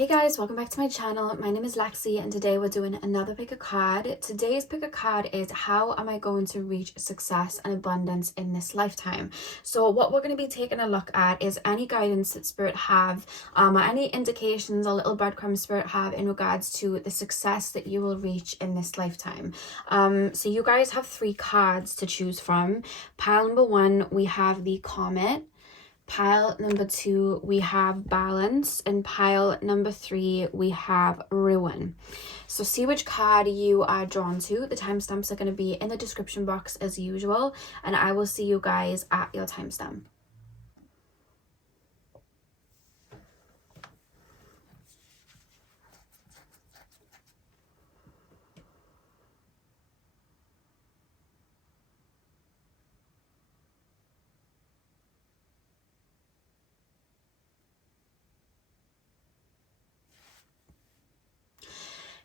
Hey guys, welcome back to my channel. My name is Lexi and today we're doing another pick a card. Today's pick a card is how am I going to reach success and abundance in this lifetime? So what we're going to be taking a look at is any guidance that Spirit have or any indications or little breadcrumbs Spirit have in regards to the success that you will reach in this lifetime. So you guys have 3 cards to choose from. Pile number 1, we have the Comet. Pile number 2, we have Balance, and pile number 3, we have Ruin. So see which card you are drawn to. The timestamps are going to be in the description box as usual, and I will see you guys at your timestamp.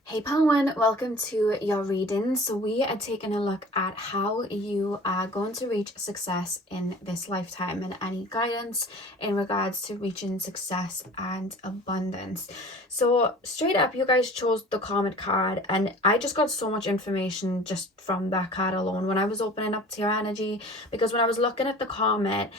Hey Pile 1, welcome to your reading. So we are taking a look at how you are going to reach success in this lifetime and any guidance in regards to reaching success and abundance. So straight up, you guys chose the Comet card and I just got so much information just from that card alone when I was opening up to your energy, because when I was looking at the Comet,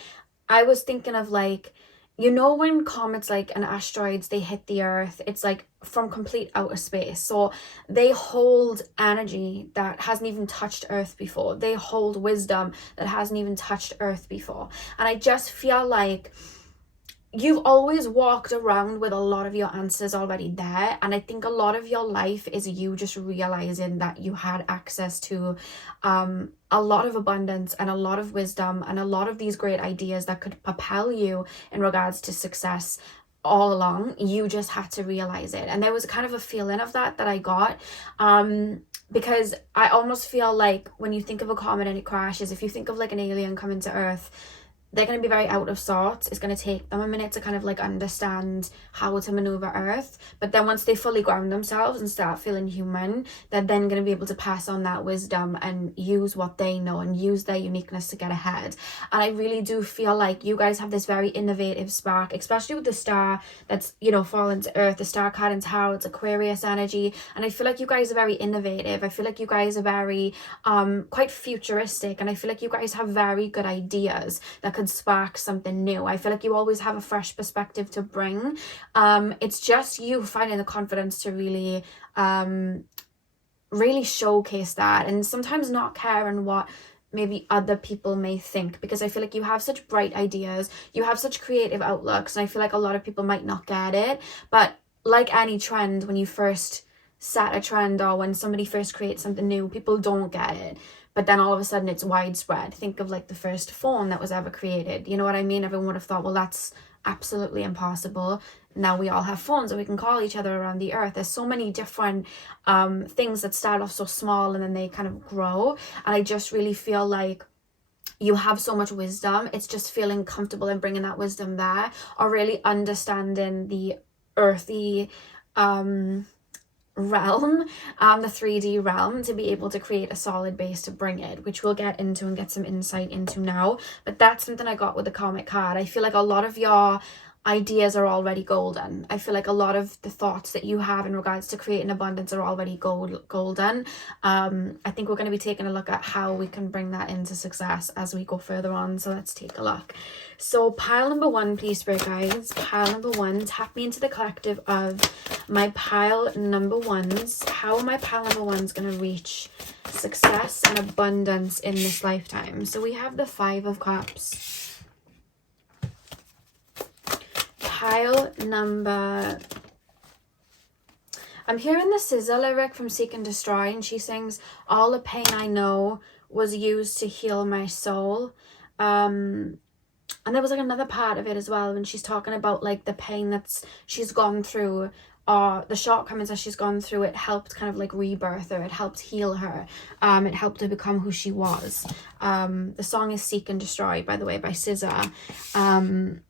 I was thinking of like, you know, when comets like and asteroids, they hit the earth, it's like from complete outer space. So they hold energy that hasn't even touched earth before. They hold wisdom that hasn't even touched earth before. And I just feel like you've always walked around with a lot of your answers already there. And I think a lot of your life is you just realizing that you had access to a lot of abundance and a lot of wisdom and a lot of these great ideas that could propel you in regards to success all along. You just had to realize it. And there was kind of a feeling of that I got. Because I almost feel like when you think of a comet and it crashes, if you think of like an alien coming to earth, they're going to be very out of sorts. It's going to take them a minute to kind of like understand how to maneuver Earth. But then once they fully ground themselves and start feeling human, they're then going to be able to pass on that wisdom and use what they know and use their uniqueness to get ahead. And I really do feel like you guys have this very innovative spark, especially with the star that's, you know, fallen to Earth, the star card in Tower, it's Aquarius energy. And I feel like you guys are very innovative. I feel like you guys are very quite futuristic. And I feel like you guys have very good ideas that could spark something new. I feel like you always have a fresh perspective to bring. It's just you finding the confidence to really showcase that, and sometimes not caring what maybe other people may think, because I feel like you have such bright ideas, you have such creative outlooks, and I feel like a lot of people might not get it. But like any trend, when you first set a trend or when somebody first creates something new, people don't get it. But then all of a sudden it's widespread. Think of like the first phone that was ever created. You know what I mean? Everyone would have thought, well, that's absolutely impossible. Now we all have phones and we can call each other around the earth. There's so many different things that start off so small and then they kind of grow. And I just really feel like you have so much wisdom. It's just feeling comfortable in bringing that wisdom there, or really understanding the earthy realm, the 3D realm, to be able to create a solid base to bring it, which we'll get into and get some insight into now. But that's something I got with the Comet card. I feel like a lot of your ideas are already golden. I feel like a lot of the thoughts that you have in regards to creating abundance are already golden. I think we're going to be taking a look at how we can bring that into success as we go further on. So let's take a look. So pile number 1, please, Spirit Guides. Pile number 1, tap me into the collective of my pile number 1s. How are my pile number 1s going to reach success and abundance in this lifetime? So we have the 5 of Cups. Pile number, I'm hearing the SZA lyric from Seek and Destroy, and she sings, all the pain I know was used to heal my soul. And there was like another part of it as well when she's talking about like the pain that's she's gone through, or the shortcomings that she's gone through. It helped kind of like rebirth her, it helped heal her, it helped her become who she was. The song is Seek and Destroy, by the way, by SZA.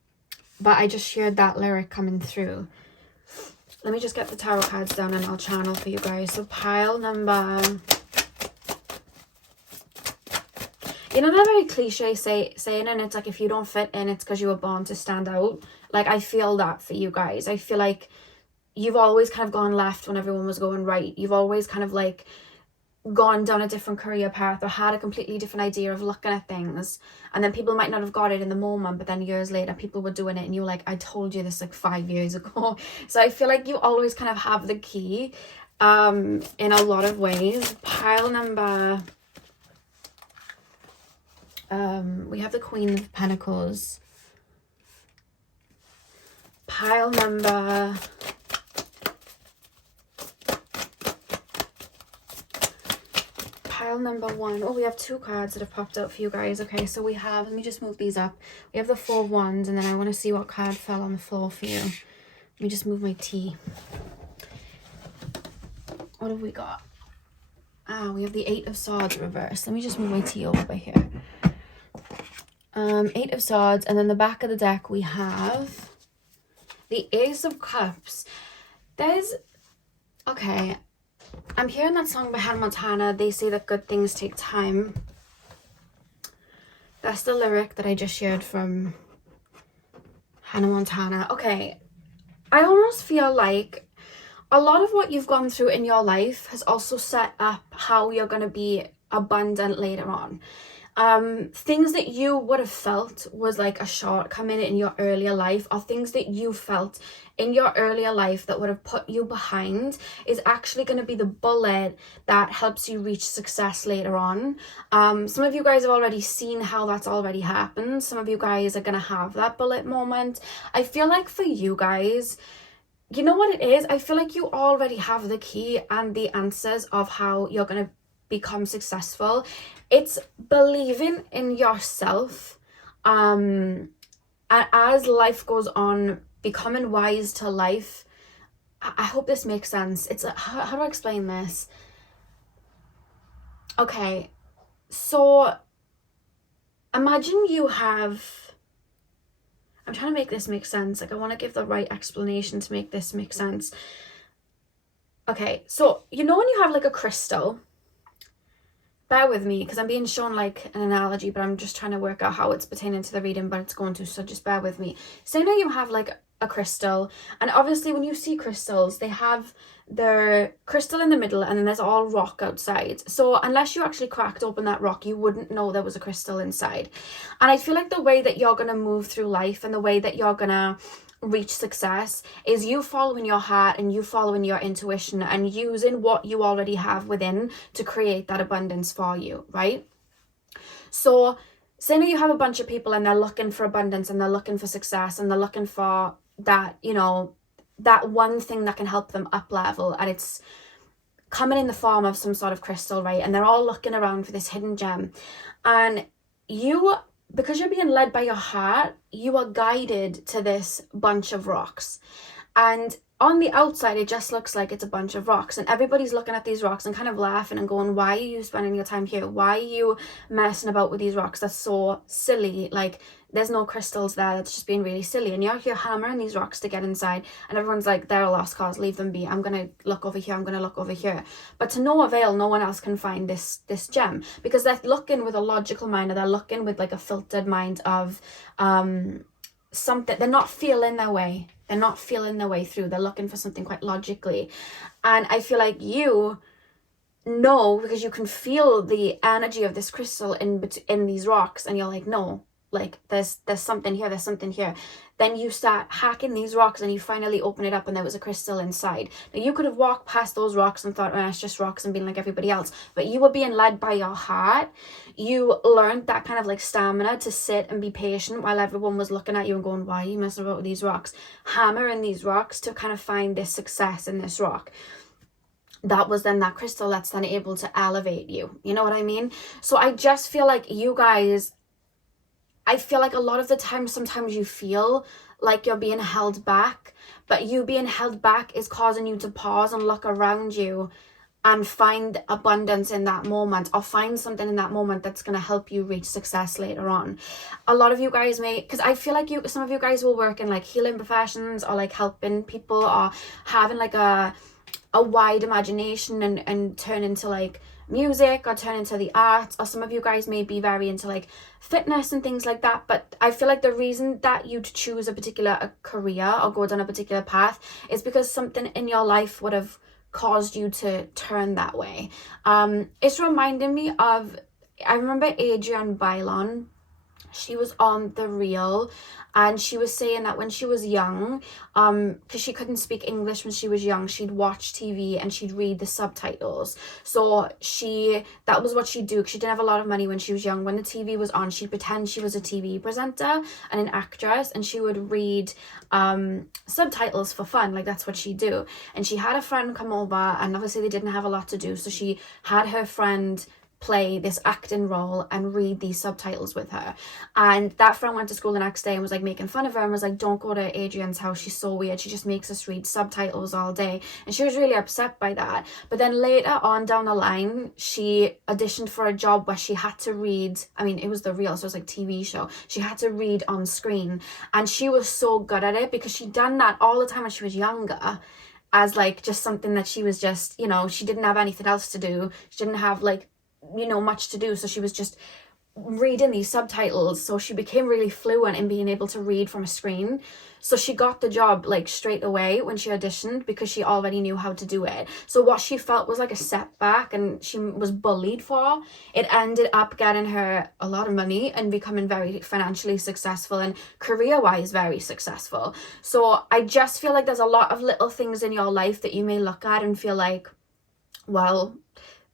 But I just shared that lyric coming through. Let me just get the tarot cards down and I'll channel for you guys. So pile number, you know, they're very cliche saying, and it's like, if you don't fit in, it's because you were born to stand out. Like, I feel that for you guys. I feel like you've always kind of gone left when everyone was going right. You've always kind of like gone down a different career path or had a completely different idea of looking at things, and then people might not have got it in the moment, but then years later people were doing it and you were like, I told you this like 5 years ago. So I feel like you always kind of have the key in a lot of ways. Pile number we have the Queen of Pentacles. Pile number one. Oh, we have 2 cards that have popped out for you guys. Okay, so we have, let me just move these up. We have the 4 of Wands, and then I want to see what card fell on the floor for you. Let me just move my tea. What have we got? We have the 8 of Swords reversed. Let me just move my tea over here. 8 of Swords, and then the back of the deck we have the Ace of Cups. Okay, I'm hearing that song by Hannah Montana, They Say That Good Things Take Time. That's the lyric that I just shared from Hannah Montana. Okay, I almost feel like a lot of what you've gone through in your life has also set up how you're going to be abundant later on. Things that you would have felt was like a shortcoming in your earlier life, or things that you felt in your earlier life that would have put you behind, is actually going to be the bullet that helps you reach success later on. Some of you guys have already seen how that's already happened. Some of you guys are going to have that bullet moment. I feel like for you guys, you know what it is? I feel like you already have the key and the answers of how you're going to become successful. It's believing in yourself, and as life goes on, becoming wise to life. I hope this makes sense. It's how do I explain this? Okay, so imagine you have, I'm trying to make this make sense. Like, I want to give the right explanation to make this make sense. Okay, so you know when you have like a crystal, bear with me because I'm being shown like an analogy, but I'm just trying to work out how it's pertaining to the reading, but it's going to, so just bear with me. Say now you have like a crystal, and obviously when you see crystals, they have their crystal in the middle and then there's all rock outside. So unless you actually cracked open that rock, you wouldn't know there was a crystal inside. And I feel like the way that you're going to move through life and the way that you're going to reach success is you following your heart and you following your intuition and using what you already have within to create that abundance for you, right? So say now you have a bunch of people and they're looking for abundance and they're looking for success and they're looking for that, you know, that one thing that can help them up level, and it's coming in the form of some sort of crystal, right? And they're all looking around for this hidden gem, and you, because you're being led by your heart, you are guided to this bunch of rocks. And on the outside, it just looks like it's a bunch of rocks. And everybody's looking at these rocks and kind of laughing and going, why are you spending your time here? Why are you messing about with these rocks? That's so silly. Like, there's no crystals there. That's just being really silly. And you're here hammering these rocks to get inside. And everyone's like, they're a lost cause. Leave them be. I'm going to look over here. I'm going to look over here. But to no avail, no one else can find this gem. Because they're looking with a logical mind, or they're looking with like a filtered mind of something. They're not feeling their way. They're not feeling their way through. They're looking for something quite logically. And I feel like you know, because you can feel the energy of this crystal in these rocks, and you're like, no, like there's something here, there's something here. Then you start hacking these rocks and you finally open it up and there was a crystal inside. Now you could have walked past those rocks and thought, oh, it's just rocks, and been like everybody else, but you were being led by your heart. You learned that kind of like stamina to sit and be patient while everyone was looking at you and going, why are you messing about with these rocks? Hammering these rocks to kind of find this success in this rock. That was then that crystal that's then able to elevate you. You know what I mean? So I just feel like you guys, I feel like a lot of the time, sometimes you feel like you're being held back, but you being held back is causing you to pause and look around you and find abundance in that moment, or find something in that moment that's going to help you reach success later on. A lot of you guys may, because I feel like some of you guys will work in like healing professions, or like helping people, or having like a wide imagination and turn into like music or turn into the arts, or some of you guys may be very into like fitness and things like that. But I feel like the reason that you'd choose a particular career or go down a particular path is because something in your life would have caused you to turn that way. It's reminding me of, I remember Adrienne Bailon. She was on The Real, and she was saying that when she was young, because she couldn't speak English when she was young, she'd watch TV and she'd read the subtitles. So that was what she'd do, because she didn't have a lot of money when she was young. When the TV was on, she'd pretend she was a TV presenter and an actress, and she would read subtitles for fun. Like, that's what she'd do. And she had a friend come over, and obviously they didn't have a lot to do, so she had her friend play this acting role and read these subtitles with her. And that friend went to school the next day and was like making fun of her and was like, don't go to Adrian's house, she's so weird, she just makes us read subtitles all day. And she was really upset by that. But then later on down the line, she auditioned for a job where she had to read, I mean, it was The Real, so it was like TV show, she had to read on screen, and she was so good at it because she'd done that all the time when she was younger, as like just something that she was just, you know, she didn't have anything else to do, she didn't have like, you know, much to do, so she was just reading these subtitles. So she became really fluent in being able to read from a screen. So she got the job like straight away when she auditioned because she already knew how to do it. So what she felt was like a setback and she was bullied for, it ended up getting her a lot of money and becoming very financially successful and career-wise very successful. So I just feel like there's a lot of little things in your life that you may look at and feel like, well,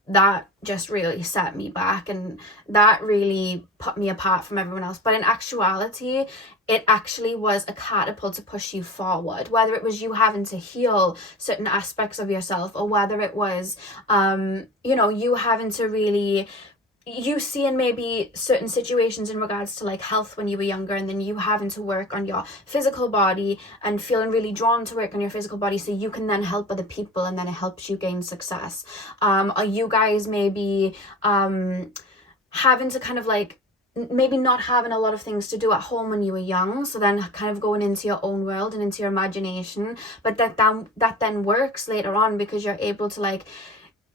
that just really set me back and that really put me apart from everyone else. But in actuality, it actually was a catapult to push you forward, whether it was you having to heal certain aspects of yourself, or whether it was you know, you having to really, you seeing maybe certain situations in regards to like health when you were younger, and then you having to work on your physical body and feeling really drawn to work on your physical body so you can then help other people, and then it helps you gain success. Or you guys maybe having to kind of like maybe not having a lot of things to do at home when you were young, so then kind of going into your own world and into your imagination, but that then works later on because you're able to like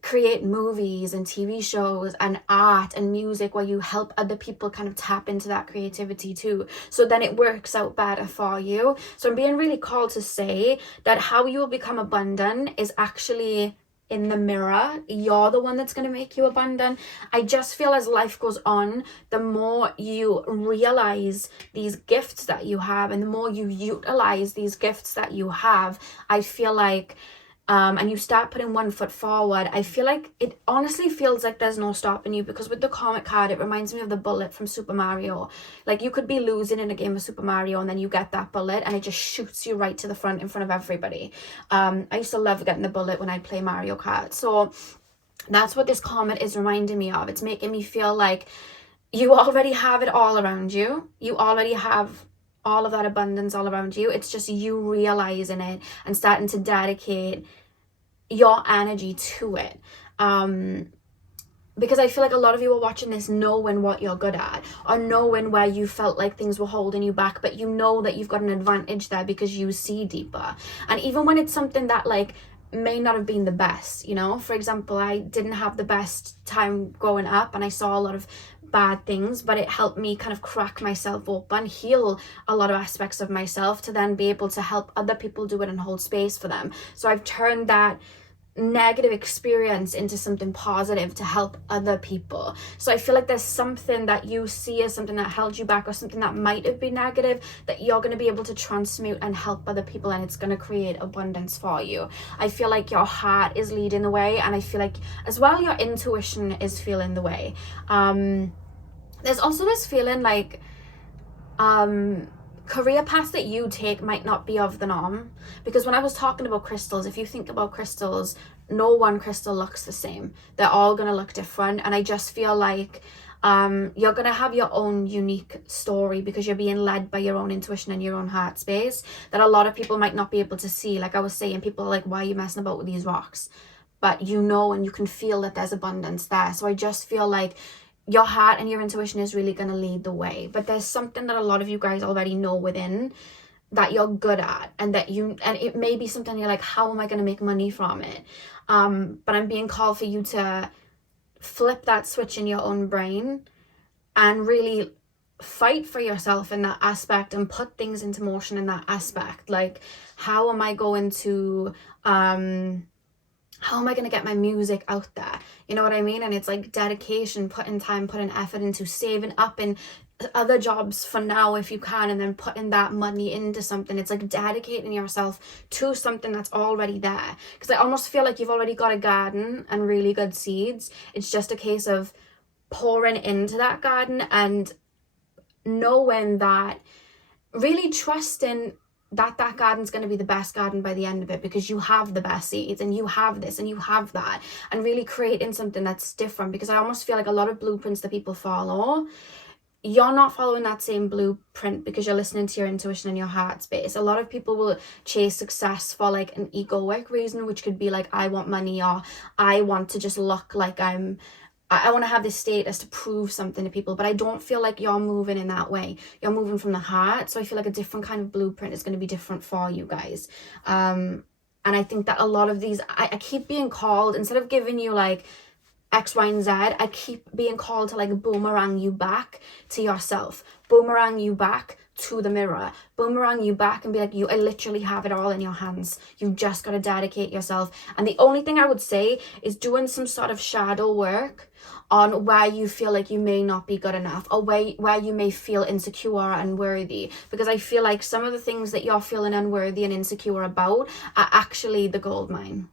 create movies and TV shows and art and music where you help other people kind of tap into that creativity too. So then it works out better for you. So I'm being really called to say that how you will become abundant is actually in the mirror. You're the one that's going to make you abundant. I just feel as life goes on, the more you realize these gifts that you have and the more you utilize these gifts that you have, I feel like and you start putting one foot forward, I feel like it honestly feels like there's no stopping you, because with the Comet card, it reminds me of the bullet from Super Mario. Like, you could be losing in a game of Super Mario and then you get that bullet and it just shoots you right to the front in front of everybody. I used to love getting the bullet when I play Mario Kart. So that's what this Comet is reminding me of. It's making me feel like you already have it all around you. You already have all of that abundance all around you. It's just you realizing it and starting to dedicate your energy to it. Because I feel like a lot of you are watching this knowing what you're good at, or knowing where you felt like things were holding you back, but you know that you've got an advantage there because you see deeper. And even when it's something that like may not have been the best, you know, for example, I didn't have the best time growing up and I saw a lot of bad things, but it helped me kind of crack myself open, heal a lot of aspects of myself to then be able to help other people do it and hold space for them. So I've turned that negative experience into something positive to help other people. So I feel like there's something that you see as something that held you back, or something that might have been negative, that you're going to be able to transmute and help other people, and it's going to create abundance for you. I feel like your heart is leading the way, and I feel like as well your intuition is feeling the way. There's also this feeling like career paths that you take might not be of the norm, because when I was talking about crystals, if you think about crystals, no one crystal looks the same. They're all going to look different, and I just feel like you're going to have your own unique story because you're being led by your own intuition and your own heart space that a lot of people might not be able to see. Like I was saying, people are like, why are you messing about with these rocks? But you know, and you can feel that there's abundance there. So I just feel like your heart and your intuition is really going to lead the way. But there's something that a lot of you guys already know within that you're good at, and that and it may be something you're like, how am I going to make money from it? But I'm being called for you to flip that switch in your own brain and really fight for yourself in that aspect and put things into motion in that aspect. Like, how am I going to get my music out there? You know what I mean? And it's like dedication, putting time, putting effort into saving up in other jobs for now if you can, and then putting that money into something. It's like dedicating yourself to something that's already there, because I almost feel like you've already got a garden and really good seeds. It's just a case of pouring into that garden and knowing that, really trusting that that garden's going to be the best garden by the end of it, because you have the best seeds and you have this and you have that, and really creating something that's different. Because I almost feel like a lot of blueprints that people follow, you're not following that same blueprint because you're listening to your intuition and your heart space. A lot of people will chase success for like an egoic reason, which could be like, I want money, or I want to just look like I want to have this status to prove something to people. But I don't feel like you're moving in that way. You're moving from the heart. So I feel like a different kind of blueprint is going to be different for you guys. And I think that a lot of these, I keep being called, instead of giving you like X, Y, and Z, I keep being called to like boomerang you back to yourself, boomerang you back to the mirror, boomerang you back and be like, I literally have it all in your hands. You just got to dedicate yourself. And the only thing I would say is doing some sort of shadow work on where you feel like you may not be good enough, or where you may feel insecure and unworthy. Because I feel like some of the things that you're feeling unworthy and insecure about are actually the gold mine,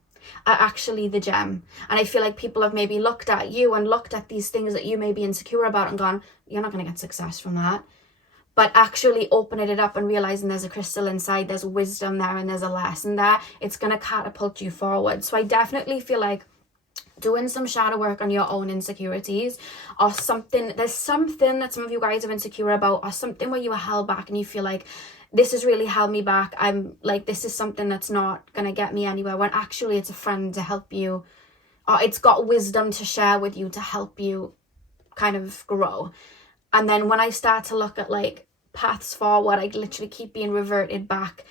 are actually the gem. And I feel like people have maybe looked at you and looked at these things that you may be insecure about and gone, you're not going to get success from that. But actually opening it up and realizing there's a crystal inside, there's wisdom there, and there's a lesson there, it's going to catapult you forward. So I definitely feel like doing some shadow work on your own insecurities, or something, there's something that some of you guys are insecure about, or something where you were held back and you feel like, this has really held me back. I'm like, this is something that's not going to get me anywhere, when actually it's a friend to help you, or it's got wisdom to share with you to help you kind of grow. And then when I start to look at like paths forward, I literally keep being reverted back.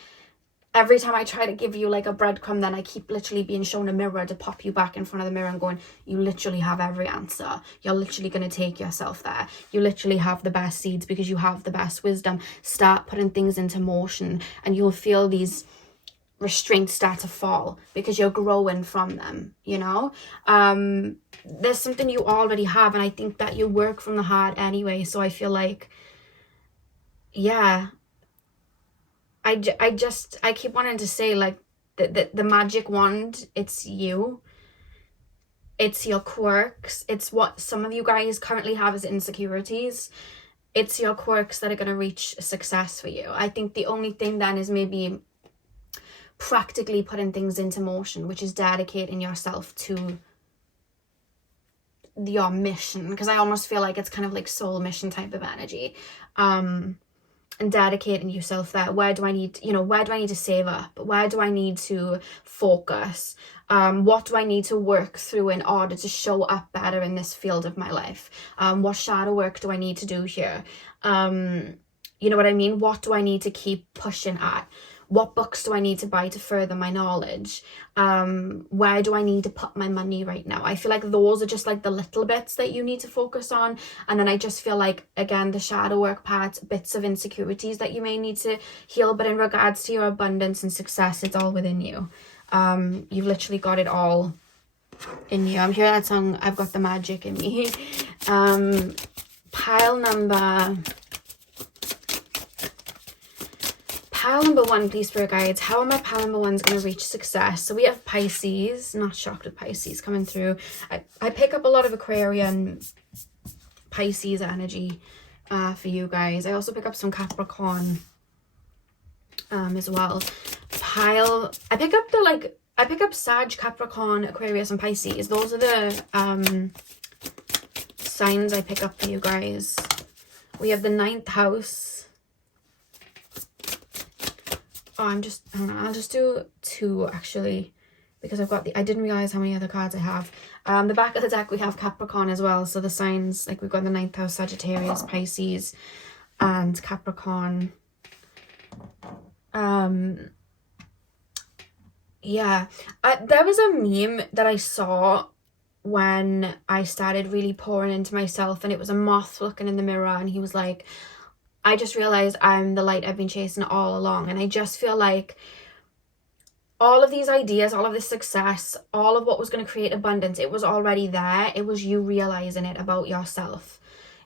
Every time I try to give you like a breadcrumb, then I keep literally being shown a mirror to pop you back in front of the mirror and going, you literally have every answer. You're literally going to take yourself there. You literally have the best seeds because you have the best wisdom. Start putting things into motion and you'll feel these restraints start to fall because you're growing from them, you know? There's something you already have, and I think that you work from the heart anyway. So I feel like, yeah, I keep wanting to say like the magic wand, it's you, it's your quirks, it's what some of you guys currently have as insecurities. It's your quirks that are going to reach success for you. I think the only thing then is maybe practically putting things into motion, which is dedicating yourself to your mission, because I almost feel like it's kind of like soul mission type of energy, and dedicating yourself there. Where do I need to save up? Where do I need to focus? What do I need to work through in order to show up better in this field of my life? What shadow work do I need to do here? You know what I mean? What do I need to keep pushing at? What books do I need to buy to further my knowledge? Where do I need to put my money right now? I feel like those are just like the little bits that you need to focus on. And then I just feel like, again, the shadow work part, bits of insecurities that you may need to heal. But in regards to your abundance and success, it's all within you. You've literally got it all in you. I'm hearing that song, I've Got the Magic in Me. Pile number one, please, Spirit Guides. How are my pile number ones going to reach success? So we have Pisces. Not shocked with Pisces coming through. I pick up a lot of Aquarian Pisces energy for you guys. I also pick up some Capricorn as well. I pick up Sag, Capricorn, Aquarius, and Pisces. Those are the signs I pick up for you guys. We have the 9th house. Oh, I'll just do 2 actually, because I didn't realize how many other cards I have. The back of the deck we have Capricorn as well, so the signs, like we've got the 9th house, Sagittarius, Pisces, and Capricorn. Yeah, there was a meme that I saw when I started really pouring into myself, and it was a moth looking in the mirror, and he was like, I just realized I'm the light I've been chasing all along. And I just feel like all of these ideas, all of this success, all of what was going to create abundance, it was already there. It was you realizing it about yourself.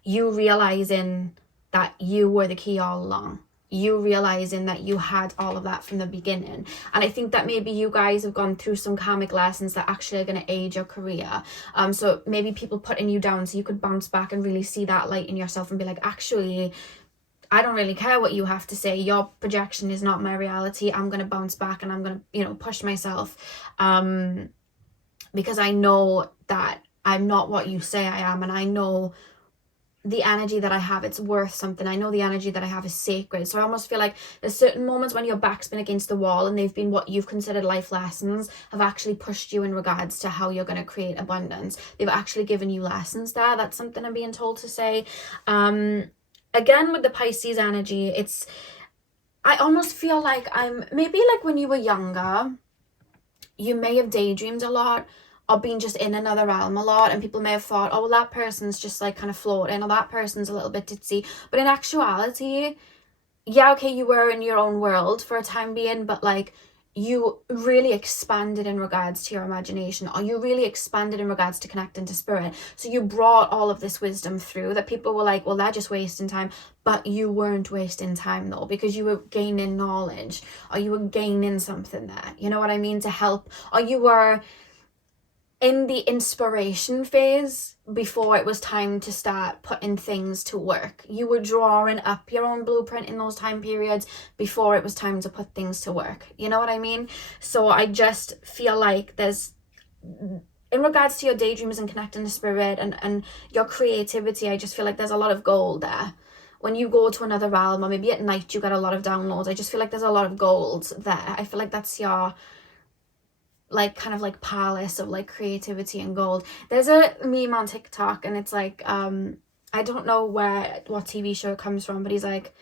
You realizing that you were the key all along. You realizing that you had all of that from the beginning. And I think that maybe you guys have gone through some karmic lessons that actually are going to aid your career. So maybe people putting you down so you could bounce back and really see that light in yourself and be like, actually, I don't really care what you have to say. Your projection is not my reality. I'm going to bounce back, and I'm going to, you know, push myself, because I know that I'm not what you say I am, and I know the energy that I have, it's worth something. I know the energy that I have is sacred. So I almost feel like there's certain moments when your back's been against the wall and they've been what you've considered life lessons have actually pushed you in regards to how you're going to create abundance. They've actually given you lessons there. That's something I'm being told to say. Again, with the Pisces energy, I almost feel like I'm maybe like when you were younger, you may have daydreamed a lot, or been just in another realm a lot, and people may have thought, oh, well, that person's just like kind of floating, or that person's a little bit ditzy. But in actuality, yeah, okay, you were in your own world for a time being, but like you really expanded in regards to your imagination, or you really expanded in regards to connecting to spirit. So you brought all of this wisdom through that people were like, well, they're just wasting time. But you weren't wasting time though, because you were gaining knowledge, or you were gaining something there, you know what I mean, to help, or you were in the inspiration phase before it was time to start putting things to work. You were drawing up your own blueprint in those time periods before it was time to put things to work. You know what I mean? So I just feel like there's, in regards to your daydreams and connecting to spirit and your creativity, I just feel like there's a lot of gold there. When you go to another realm, or maybe at night you get a lot of downloads, I just feel like there's a lot of gold there. I feel like that's your like kind of like palace of like creativity and gold. There's a meme on TikTok, and it's like I don't know what TV show it comes from, but he's like,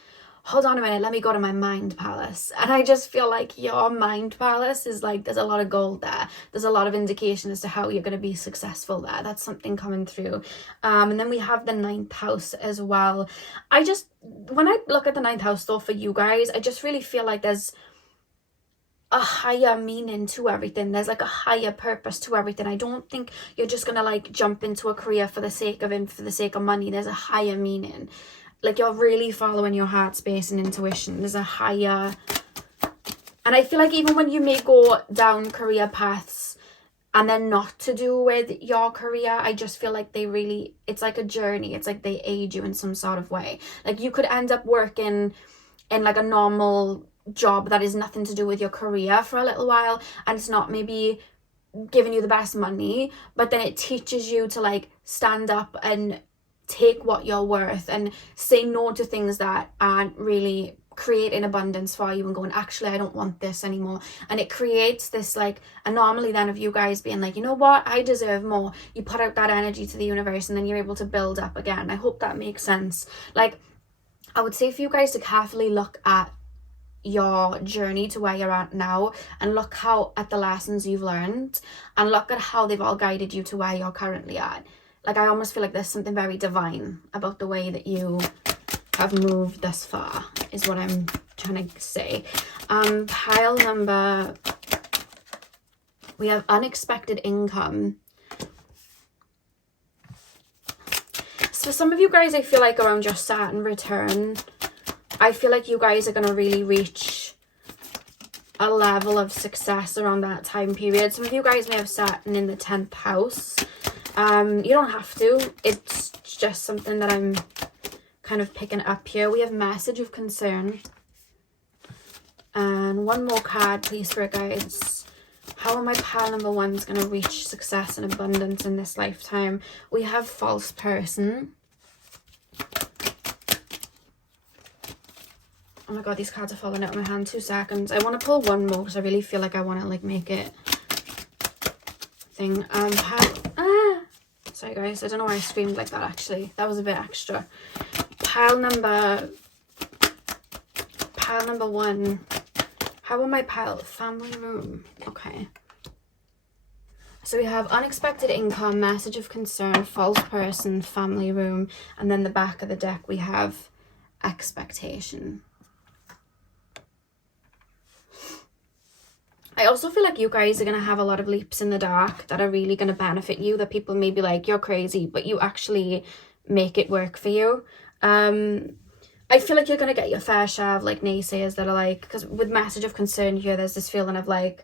hold on a minute, let me go to my mind palace. And I just feel like your mind palace is like, there's a lot of gold there. There's a lot of indication as to how you're going to be successful there. That's something coming through. And then we have the 9th house as well. When I look at the 9th house though for you guys, I just really feel like there's a higher meaning to everything. There's like a higher purpose to everything. I don't think you're just gonna like jump into a career for the sake of it, for the sake of money. There's a higher meaning. Like you're really following your heart space and intuition. There's a higher, and I feel like even when you may go down career paths and they're not to do with your career, I just feel like it's like a journey. It's like they aid you in some sort of way. Like you could end up working in like a normal job that is nothing to do with your career for a little while, and it's not maybe giving you the best money, but then it teaches you to like stand up and take what you're worth and say no to things that aren't really creating abundance for you, and going, actually, I don't want this anymore. And it creates this like anomaly then of you guys being like, you know what, I deserve more. You put out that energy to the universe, and then you're able to build up again. I hope that makes sense. Like I would say for you guys to carefully look at your journey to where you're at now, and look at the lessons you've learned, and look at how they've all guided you to where you're currently at. Like I almost feel like there's something very divine about the way that you have moved thus far, is what I'm trying to say. Pile number, we have unexpected income. So for some of you guys, I feel like around your Saturn return, I feel like you guys are going to really reach a level of success around that time period. Some of you guys may have Saturn in the 10th house. You don't have to. It's just something that I'm kind of picking up here. We have message of concern. And one more card, please, for guys. How am my pile number 1's going to reach success and abundance in this lifetime? We have false person. Oh my god, these cards are falling out of my hand. 2 seconds. I want to pull one more because I really feel like I want to like make it thing. Sorry guys, I don't know why I screamed like that actually. That was a bit extra. Pile number 1. How am I pile? Family room. Okay. So we have unexpected income, message of concern, false person, family room, and then the back of the deck we have expectation. I also feel like you guys are going to have a lot of leaps in the dark that are really going to benefit you, that people may be like, you're crazy, but you actually make it work for you. I feel like you're going to get your fair share of like naysayers that are like, because with message of concern here, there's this feeling of like,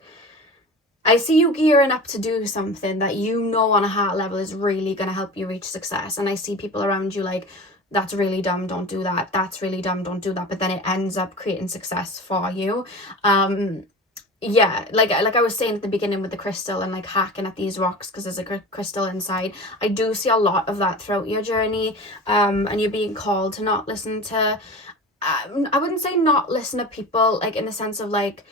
I see you gearing up to do something that you know on a heart level is really going to help you reach success. And I see people around you like, that's really dumb, don't do that. That's really dumb, don't do that. But then it ends up creating success for you. Yeah, like I was saying at the beginning with the crystal and like hacking at these rocks because there's a crystal inside. I do see a lot of that throughout your journey, and you're being called to not listen to, I wouldn't say not listen to people, like in the sense of like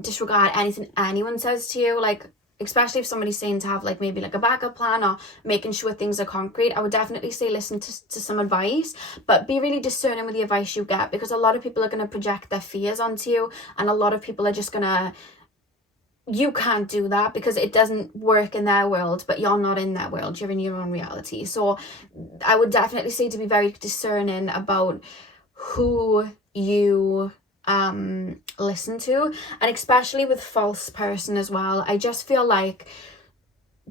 disregard anything anyone says to you, like especially if somebody's saying to have like maybe like a backup plan or making sure things are concrete. I would definitely say listen to some advice, but be really discerning with the advice you get, because a lot of people are going to project their fears onto you, and a lot of people are just gonna, you can't do that because it doesn't work in their world, but you're not in their world, you're in your own reality. So I would definitely say to be very discerning about who you listen to, and especially with false person as well. I just feel like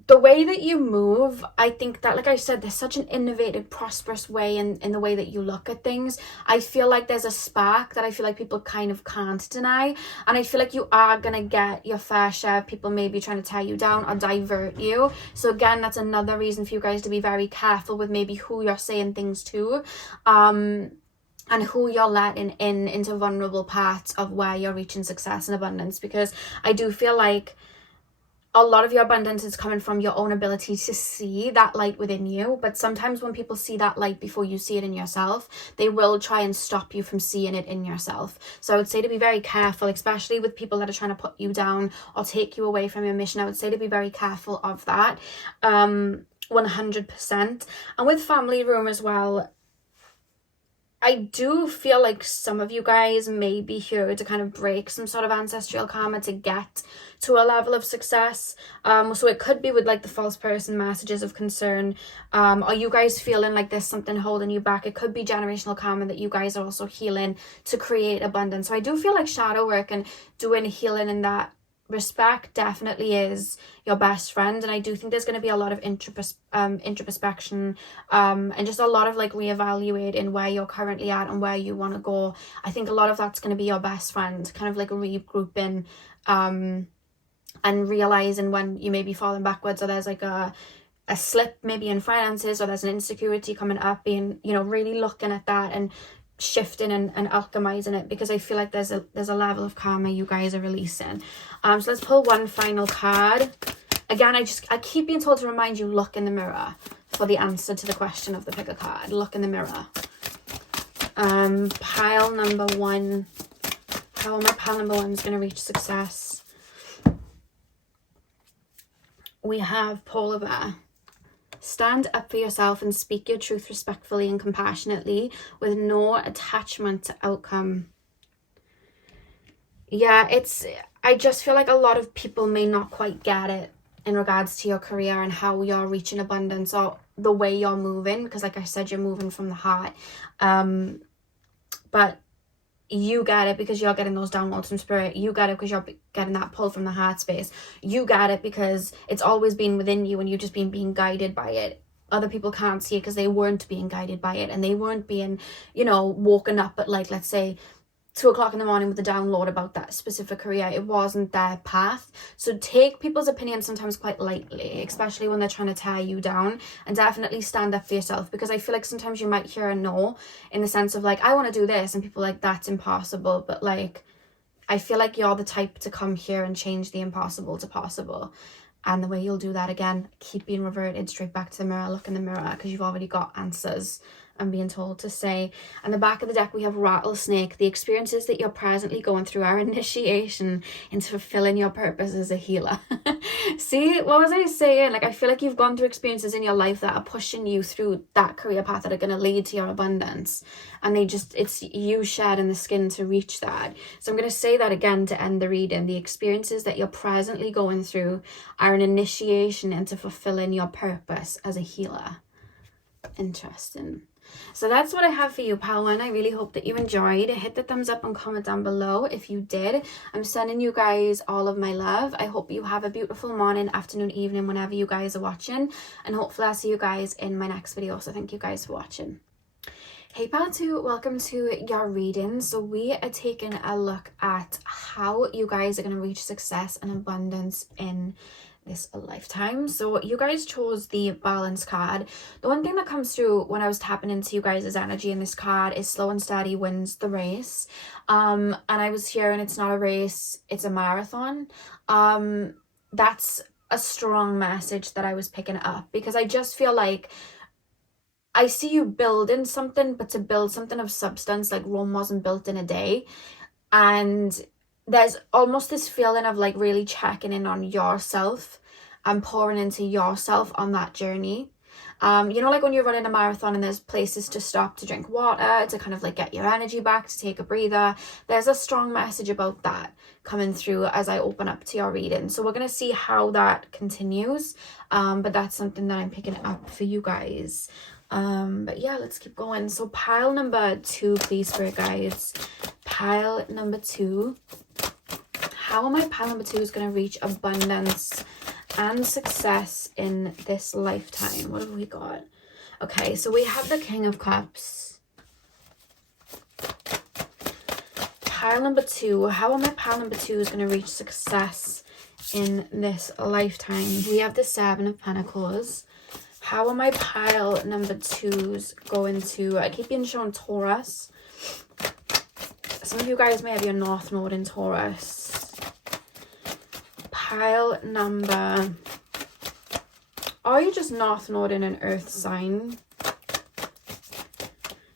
the way that you move, I think that, like I said, there's such an innovative, prosperous way in the way that you look at things. I feel like there's a spark that I feel like people kind of can't deny, and I feel like you are gonna get your fair share of people maybe trying to tear you down or divert you. So again, that's another reason for you guys to be very careful with maybe who you're saying things to, and who you're letting into vulnerable parts of where you're reaching success and abundance. Because I do feel like a lot of your abundance is coming from your own ability to see that light within you. But sometimes when people see that light before you see it in yourself, they will try and stop you from seeing it in yourself. So I would say to be very careful, especially with people that are trying to put you down or take you away from your mission. I would say to be very careful of that, 100%. And with family room as well, I do feel like some of you guys may be here to kind of break some sort of ancestral karma to get to a level of success. So it could be with like the false person, messages of concern. Are you guys feeling like there's something holding you back? It could be generational karma that you guys are also healing to create abundance. So I do feel like shadow work and doing healing in that respect definitely is your best friend. And I do think there's going to be a lot of introspection, and just a lot of like reevaluating where you're currently at and where you want to go. I think a lot of that's going to be your best friend, kind of like regrouping, and realizing when you may be falling backwards, or there's like a slip maybe in finances, or there's an insecurity coming up, being, you know, really looking at that and shifting and alchemizing it, because I feel like there's a level of karma you guys are releasing. So let's pull one final card. Again, I keep being told to remind you, look in the mirror for the answer to the question of the pick a card. Look in the mirror. Pile number one. How my pile number one is going to reach success? We have Polar Bear. Stand up for yourself and speak your truth respectfully and compassionately with no attachment to outcome. Yeah, I just feel like a lot of people may not quite get it in regards to your career and how you're reaching abundance, or the way you're moving, because like I said, you're moving from the heart. But you get it because you're getting those downloads from spirit. You get it because you're getting that pull from the heart space. You get it because it's always been within you and you've just been being guided by it. Other people can't see it because they weren't being guided by it, and they weren't being, you know, woken up at like, let's say 2:00 in the morning with a download about that specific career. It wasn't their path. So take people's opinions sometimes quite lightly, especially when they're trying to tear you down, and definitely stand up for yourself, because I feel like sometimes you might hear a no in the sense of like, I want to do this, and people are like, that's impossible. But like, I feel like you're the type to come here and change the impossible to possible. And the way you'll do that, again, keep being reverted straight back to the mirror. Look in the mirror, because you've already got answers. I'm being told to say. And the back of the deck, we have Rattlesnake. The experiences that you're presently going through are initiation into fulfilling your purpose as a healer. See, what was I saying? Like, I feel like you've gone through experiences in your life that are pushing you through that career path that are going to lead to your abundance. And it's you shedding the skin to reach that. So I'm going to say that again to end the reading. The experiences that you're presently going through are an initiation into fulfilling your purpose as a healer. Interesting. So that's what I have for you, pal one. I really hope that you enjoyed. Hit the thumbs up and comment down below if you did. I'm sending you guys all of my love. I hope you have a beautiful morning, afternoon, evening, whenever you guys are watching. And hopefully I'll see you guys in my next video. So thank you guys for watching. Hey pal 2, welcome to your reading. So we are taking a look at how you guys are going to reach success and abundance in this lifetime. So you guys chose the balance card. The one thing that comes through when I was tapping into you guys' energy in this card is slow and steady wins the race. And I was hearing it's not a race, it's a marathon. That's a strong message that I was picking up, because I just feel like I see you building something, but to build something of substance, like Rome wasn't built in a day. And there's almost this feeling of like really checking in on yourself and pouring into yourself on that journey. You know, like when you're running a marathon and there's places to stop to drink water, to kind of like get your energy back, to take a breather. There's a strong message about that coming through as I open up to your reading. So we're going to see how that continues. But that's something that I'm picking up for you guys. But yeah, let's keep going. So pile number 2, please, spirit guides. Pile number 2. How am I pile number 2 is going to reach abundance and success in this lifetime? What have we got? Okay, so we have the King of Cups. Pile number 2. How am I pile number 2 is going to reach success in this lifetime? We have the 7 of Pentacles. How are my pile number 2s going to... I keep being shown Taurus. Some of you guys may have your North Node in Taurus. Pile number... Are you just North Node in an Earth sign?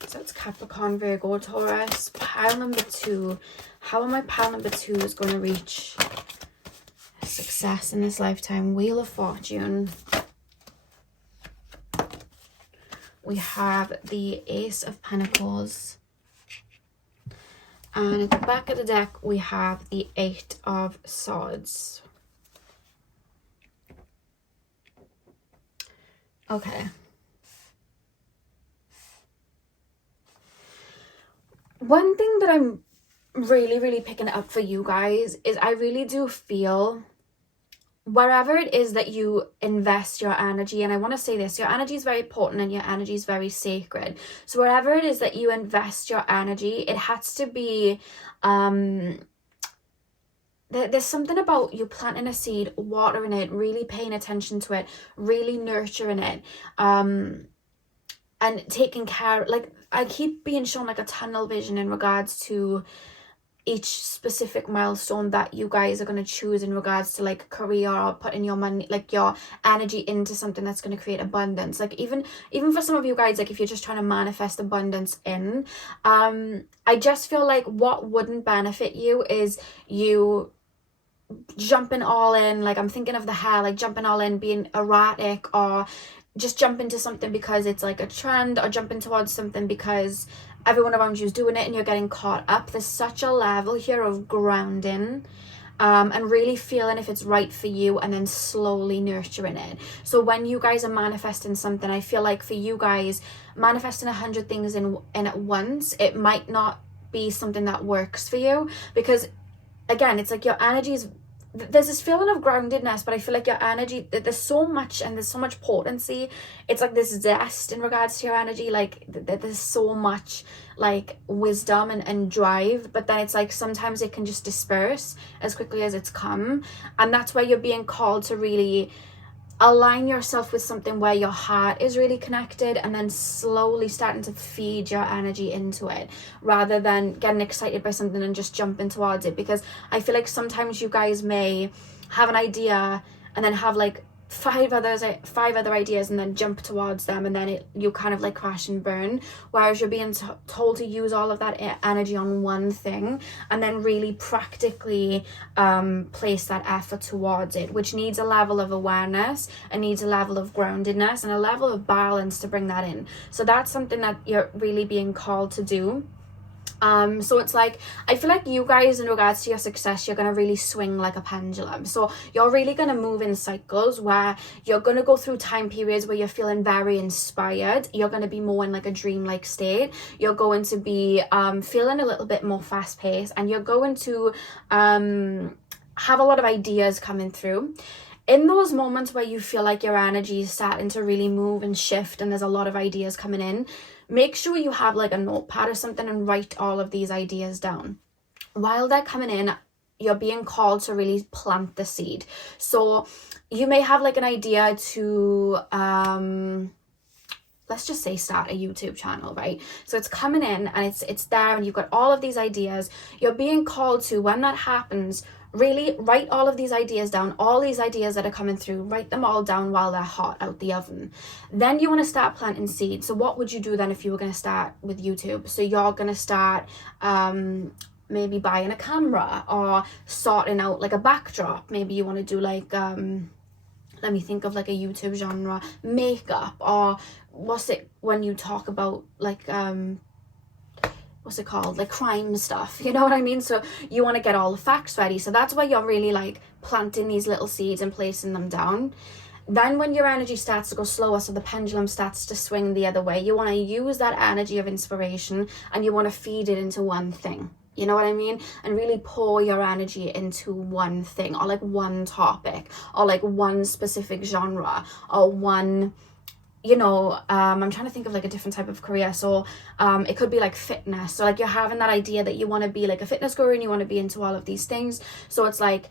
So it's Capricorn, Virgo, Taurus. Pile number 2. How are my pile number 2s going to reach success in this lifetime? Wheel of Fortune. We have the Ace of Pentacles. And at the back of the deck, we have the 8 of Swords. Okay. One thing that I'm really picking up for you guys is I really do feel wherever it is that you invest your energy, and I want to say this, your energy is very important and your energy is very sacred. So wherever it is that you invest your energy, it has to be, there's something about you planting a seed, watering it, really paying attention to it, really nurturing it, and taking care. Like, I keep being shown like a tunnel vision in regards to each specific milestone that you guys are going to choose in regards to like career, or putting your money, like your energy into something that's going to create abundance. Like even for some of you guys, like if you're just trying to manifest abundance in, I just feel like what wouldn't benefit you is you jumping all in. Like I'm thinking of the hair, like jumping all in, being erratic, or just jump into something because it's like a trend, or jumping towards something because everyone around you is doing it and you're getting caught up. There's such a level here of grounding, and really feeling if it's right for you, and then slowly nurturing it. So when you guys are manifesting something, I feel like for you guys, manifesting 100 things in at once, it might not be something that works for you, because again, it's like your energy is, there's this feeling of groundedness, but I feel like your energy, there's so much, and there's so much potency. It's like this zest in regards to your energy, like there's so much like wisdom and drive, but then it's like sometimes it can just disperse as quickly as it's come. And that's where you're being called to really align yourself with something where your heart is really connected, and then slowly starting to feed your energy into it, rather than getting excited by something and just jumping towards it. Because I feel like sometimes you guys may have an idea and then have like five other ideas and then jump towards them, and then you kind of like crash and burn, whereas you're being told to use all of that energy on one thing and then really practically place that effort towards it, which needs a level of awareness and needs a level of groundedness and a level of balance to bring that in. So that's something that you're really being called to do. So it's like, I feel like you guys, in regards to your success, you're going to really swing like a pendulum. So you're really going to move in cycles where you're going to go through time periods where you're feeling very inspired. You're going to be more in like a dreamlike state. You're going to be feeling a little bit more fast paced, and you're going to have a lot of ideas coming through. In those moments where you feel like your energy is starting to really move and shift and there's a lot of ideas coming in, make sure you have like a notepad or something and write all of these ideas down. While they're coming in, you're being called to really plant the seed. So you may have like an idea to, let's just say, start a YouTube channel, right? So it's coming in and it's there and you've got all of these ideas. You're being called to, when that happens, really write all of these ideas down, all these ideas that are coming through, write them all down while they're hot out the oven. Then you want to start planting seeds. So what would you do then if you were going to start with YouTube? So you're going to start maybe buying a camera or sorting out like a backdrop. Maybe you want to do like, let me think of like a YouTube genre, makeup, or what's it when you talk about like, what's it called, like crime stuff, you know what I mean? So you want to get all the facts ready. So that's why you're really like planting these little seeds and placing them down. Then when your energy starts to go slower, so the pendulum starts to swing the other way, you want to use that energy of inspiration and you want to feed it into one thing. You know what I mean? And really pour your energy into one thing, or like one topic, or like one specific genre, or one, you know, I'm trying to think of like a different type of career. So it could be like fitness. So like you're having that idea that you want to be like a fitness guru and you want to be into all of these things. So it's like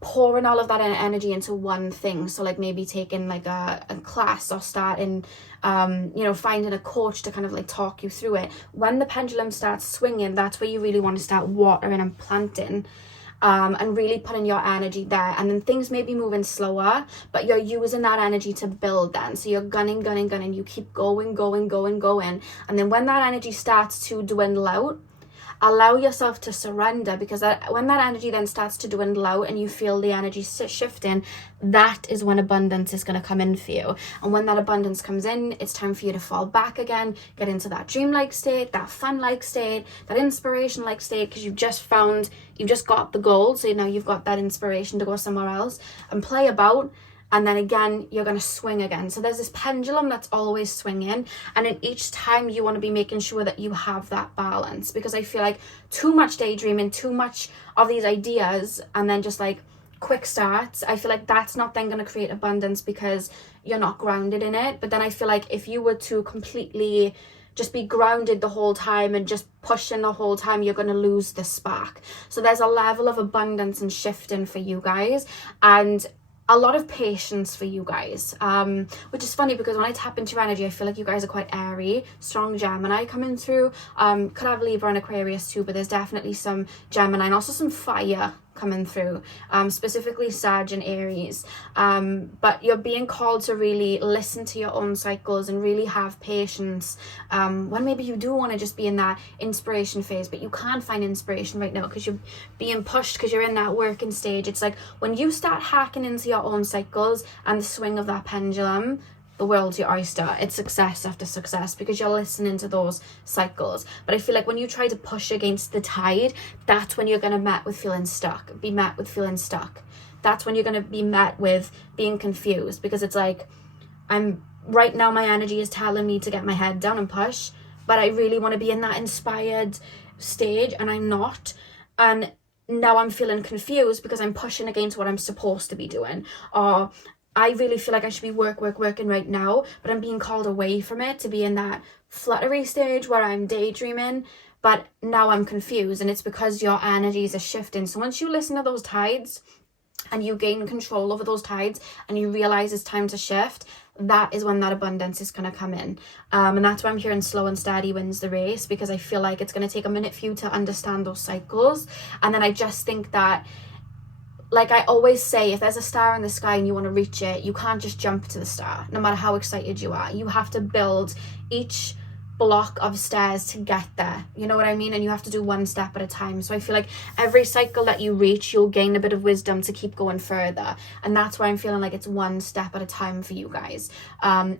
pouring all of that energy into one thing. So like maybe taking like a class, or starting, you know, finding a coach to kind of like talk you through it. When the pendulum starts swinging, that's where you really want to start watering and planting. And really putting your energy there, and then things may be moving slower, but you're using that energy to build then. So you're gunning, you keep going, and then when that energy starts to dwindle out, allow yourself to surrender, because when that energy then starts to dwindle out and you feel the energy shifting, that is when abundance is going to come in for you. And when that abundance comes in, it's time for you to fall back again, get into that dreamlike state, that fun-like state, that inspiration-like state, because you've just got the goal. So now you've got that inspiration to go somewhere else and play about. And then again, you're going to swing again. So there's this pendulum that's always swinging. And in each time, you want to be making sure that you have that balance. Because I feel like too much daydreaming, too much of these ideas, and then just like quick starts, I feel like that's not then going to create abundance because you're not grounded in it. But then I feel like if you were to completely just be grounded the whole time and just pushing the whole time, you're going to lose the spark. So there's a level of abundance and shifting for you guys. And a lot of patience for you guys, which is funny because when I tap into your energy, I feel like you guys are quite airy, strong Gemini coming through. Could have Libra and Aquarius too, but there's definitely some Gemini and also some fire coming through, specifically Sag and Aries. But you're being called to really listen to your own cycles and really have patience when maybe you do want to just be in that inspiration phase, but you can't find inspiration right now because you're being pushed, because you're in that working stage. It's like when you start hacking into your own cycles and the swing of that pendulum, the world's your oyster. It's success after success because you're listening to those cycles. But I feel like when you try to push against the tide, that's when you're going to be met with feeling stuck. That's when you're going to be met with being confused, because it's like, right now my energy is telling me to get my head down and push, but I really want to be in that inspired stage and I'm not. And now I'm feeling confused because I'm pushing against what I'm supposed to be doing. Or I really feel like I should be working right now, but I'm being called away from it to be in that fluttery stage where I'm daydreaming, but now I'm confused, and it's because your energies are shifting. So once you listen to those tides and you gain control over those tides and you realize it's time to shift, that is when that abundance is going to come in. And that's why I'm hearing slow and steady wins the race, because I feel like it's going to take a minute for you to understand those cycles. And then I just think that like I always say, if there's a star in the sky and you want to reach it, you can't just jump to the star, no matter how excited you are. You have to build each block of stairs to get there, you know what I mean? And you have to do one step at a time. So I feel like every cycle that you reach, you'll gain a bit of wisdom to keep going further, and that's why I'm feeling like it's one step at a time for you guys,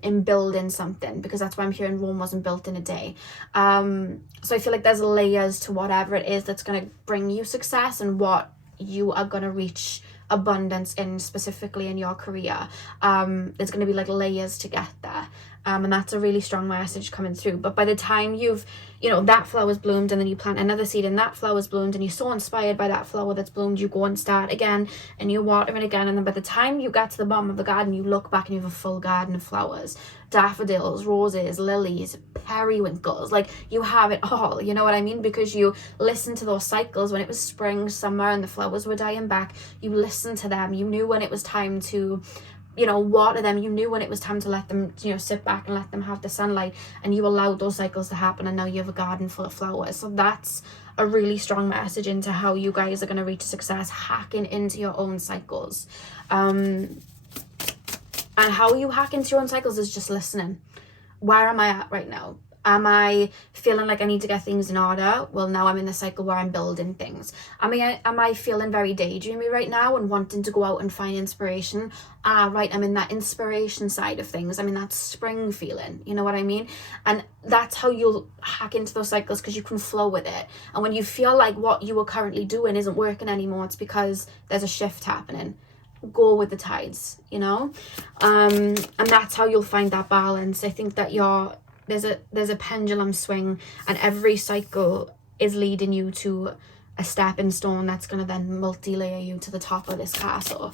in building something, because that's why I'm hearing Rome wasn't built in a day. So I feel like there's layers to whatever it is that's going to bring you success and what you are going to reach abundance in, specifically in your career. There's going to be like layers to get there. And that's a really strong message coming through. But by the time you've, you know, that flower's bloomed, and then you plant another seed and that flower's bloomed, and you're so inspired by that flower that's bloomed, you go and start again and you water it again. And then by the time you get to the bottom of the garden, you look back and you have a full garden of flowers, daffodils, roses, lilies, periwinkles. Like, you have it all, you know what I mean? Because you listen to those cycles. When it was spring, summer, and the flowers were dying back, you listened to them. You knew when it was time to, you know, water them. You knew when it was time to let them, you know, sit back and let them have the sunlight, and you allowed those cycles to happen, and now you have a garden full of flowers. So that's a really strong message into how you guys are going to reach success, hacking into your own cycles. And how you hack into your own cycles is just listening. Where am I at right now? Am I feeling like I need to get things in order? Well, now I'm in the cycle where I'm building things. Am I feeling very daydreamy right now and wanting to go out and find inspiration? Right, I'm in that inspiration side of things. I'm in that spring feeling, you know what I mean? And that's how you'll hack into those cycles, because you can flow with it. And when you feel like what you are currently doing isn't working anymore, it's because there's a shift happening. Go with the tides, you know? And that's how you'll find that balance. I think that there's a pendulum swing, and every cycle is leading you to a stepping stone that's going to then multi-layer you to the top of this castle.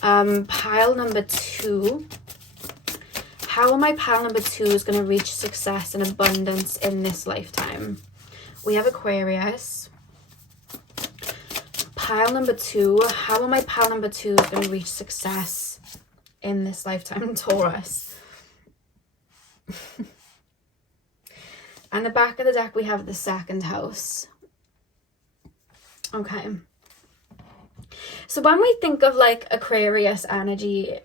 Pile number 2. How am my pile number 2 is going to reach success and abundance in this lifetime? We have Aquarius. Pile number 2. How am my pile number 2 is going to reach success in this lifetime? Taurus. On the back of the deck, we have the second house. Okay. So when we think of like Aquarius energy,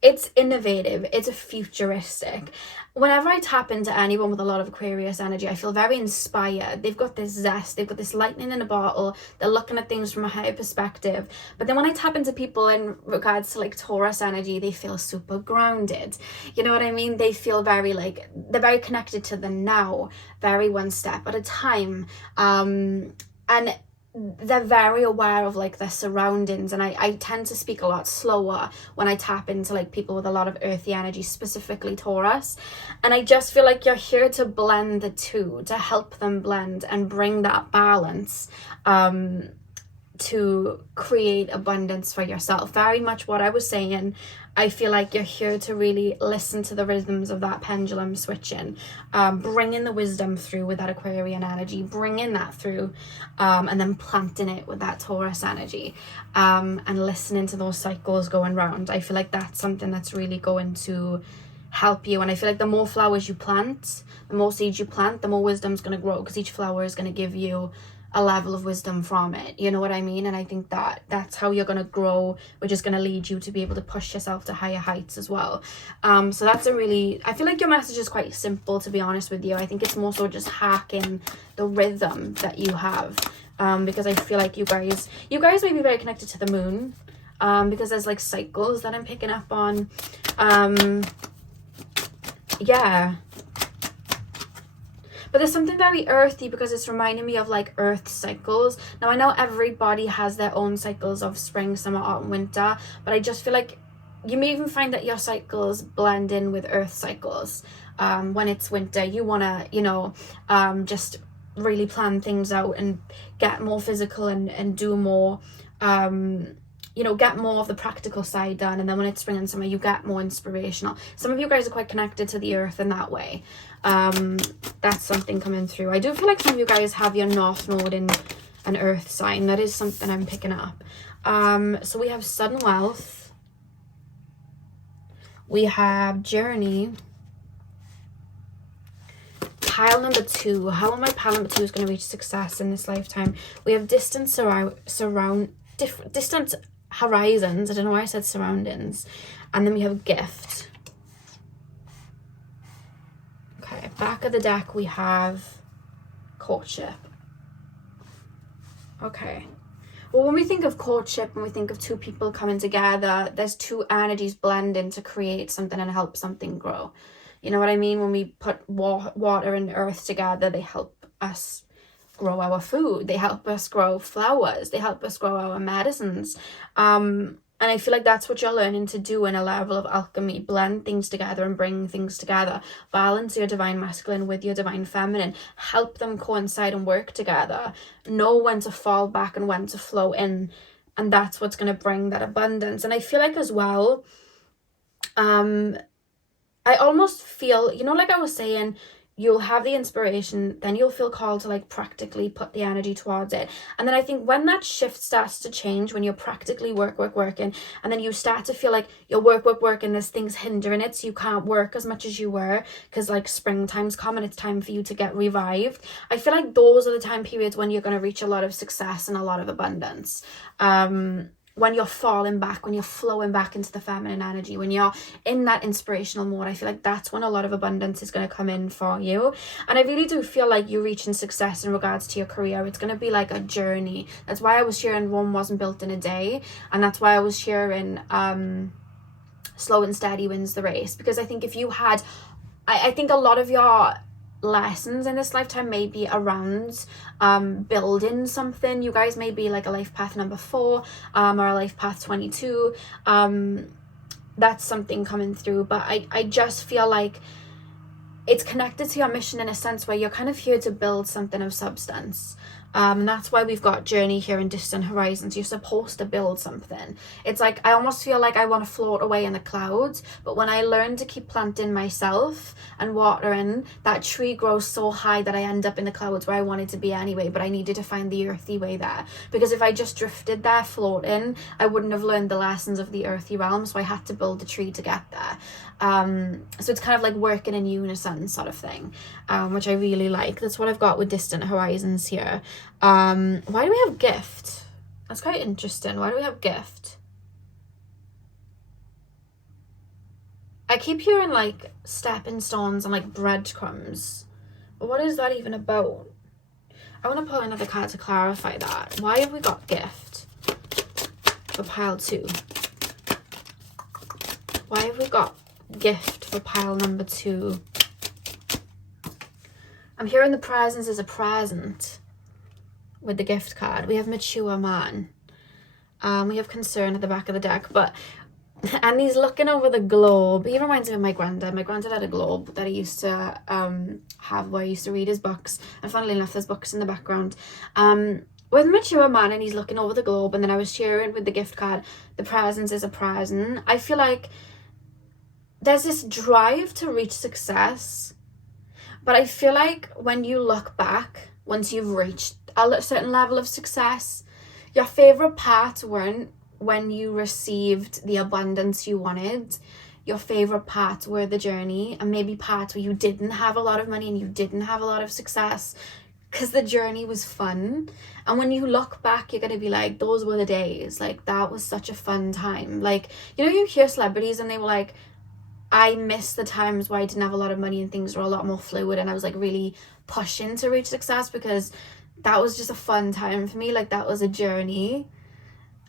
it's innovative, it's futuristic. Whenever I tap into anyone with a lot of Aquarius energy, I feel very inspired. They've got this zest, they've got this lightning in a bottle, they're looking at things from a higher perspective. But then when I tap into people in regards to like Taurus energy, they feel super grounded. You know what I mean? They feel very like, they're very connected to the now, very one step at a time. And they're very aware of like their surroundings, and I tend to speak a lot slower when I tap into like people with a lot of earthy energy, specifically Taurus. And I just feel like you're here to blend the two, to help them blend and bring that balance, to create abundance for yourself. Very much what I was saying. I feel like you're here to really listen to the rhythms of that pendulum switching, bringing the wisdom through with that Aquarian energy, bringing that through, and then planting it with that Taurus energy, and listening to those cycles going round. I feel like that's something that's really going to help you. And I feel like the more flowers you plant, the more seeds you plant, the more wisdom's going to grow, because each flower is going to give you a level of wisdom from it, you know what I mean? And I think that that's how you're going to grow, which is going to lead you to be able to push yourself to higher heights as well. So that's I feel like your message is quite simple, to be honest with you. I think it's more so just hacking the rhythm that you have, because I feel like you guys may be very connected to the moon, because there's like cycles that I'm picking up on. Yeah. But there's something very earthy, because it's reminding me of like earth cycles. Now I know everybody has their own cycles of spring, summer, autumn, winter, but I just feel like you may even find that your cycles blend in with earth cycles. When it's winter, you want to, you know, just really plan things out and get more physical and do more, you know, get more of the practical side done. And then when it's spring and summer, you get more inspirational. Some of you guys are quite connected to the earth in that way. That's something coming through. I do feel like some of you guys have your North Node in an earth sign. That is something I'm picking up. So we have sudden wealth. We have journey. Pile number 2. How am my pile number 2 is going to reach success in this lifetime? We have distance horizons. I don't know why I said surroundings. And then we have gift. Okay, back of the deck we have courtship. Okay. Well, when we think of courtship, when we think of two people coming together, there's two energies blending to create something and help something grow. You know what I mean? When we put water and earth together, they help us grow our food. They help us grow flowers. They help us grow our medicines. And I feel like that's what you're learning to do in a level of alchemy. Blend things together and bring things together. Balance your divine masculine with your divine feminine. Help them coincide and work together. Know when to fall back and when to flow in. And that's what's going to bring that abundance. And I feel like as well, I almost feel, you know, like I was saying, you'll have the inspiration, then you'll feel called to like practically put the energy towards it. And then I think when that shift starts to change, when you're practically working, and then you start to feel like you're work, and there's things hindering it, so you can't work as much as you were, because like springtime's come and it's time for you to get revived. I feel like those are the time periods when you're going to reach a lot of success and a lot of abundance. When you're falling back, when you're flowing back into the feminine energy, when you're in that inspirational mode, I feel like that's when a lot of abundance is going to come in for you. And I really do feel like you're reaching success in regards to your career. It's going to be like a journey. That's why I was sharing Rome wasn't built in a day. And that's why I was sharing slow and steady wins the race. Because I think if you had, I think a lot of your lessons in this lifetime may be around building something. You guys may be like a life path number 4 or a life path 22. That's something coming through, but I just feel like it's connected to your mission in a sense where you're kind of here to build something of substance. And that's why we've got journey here and distant horizons. You're supposed to build something. It's like I almost feel like I want to float away in the clouds, but when I learn to keep planting myself and watering, that tree grows so high that I end up in the clouds where I wanted to be anyway, but I needed to find the earthy way there, because if I just drifted there floating, I wouldn't have learned the lessons of the earthy realm, so I had to build the tree to get there. So it's kind of like working in unison sort of thing, which I really like. That's what I've got with distant horizons here. Why do we have gift? That's quite interesting. Why do we have gift? I keep hearing like stepping stones and like breadcrumbs. But what is that even about? I want to pull another card to clarify that. Why have we got gift for pile 2? Why have we got gift for pile number 2? I'm hearing the presence is a present with the gift card. We have mature man. We have concern at the back of the deck, and he's looking over the globe. He reminds me of my granddad. My granddad had a globe that he used to have where he used to read his books, and funnily enough there's books in the background. With mature man, and he's looking over the globe, and then I was sharing with the gift card, the presence is a present. I feel like there's this drive to reach success, but I feel like when you look back, once you've reached a certain level of success, your favorite parts weren't when you received the abundance you wanted. Your favorite parts were the journey, and maybe parts where you didn't have a lot of money and you didn't have a lot of success, because the journey was fun. And when you look back, you're going to be like, those were the days. Like, that was such a fun time. Like, you know, you hear celebrities and they were like, I miss the times where I didn't have a lot of money and things were a lot more fluid and I was like really pushing to reach success, because that was just a fun time for me. Like, that was a journey.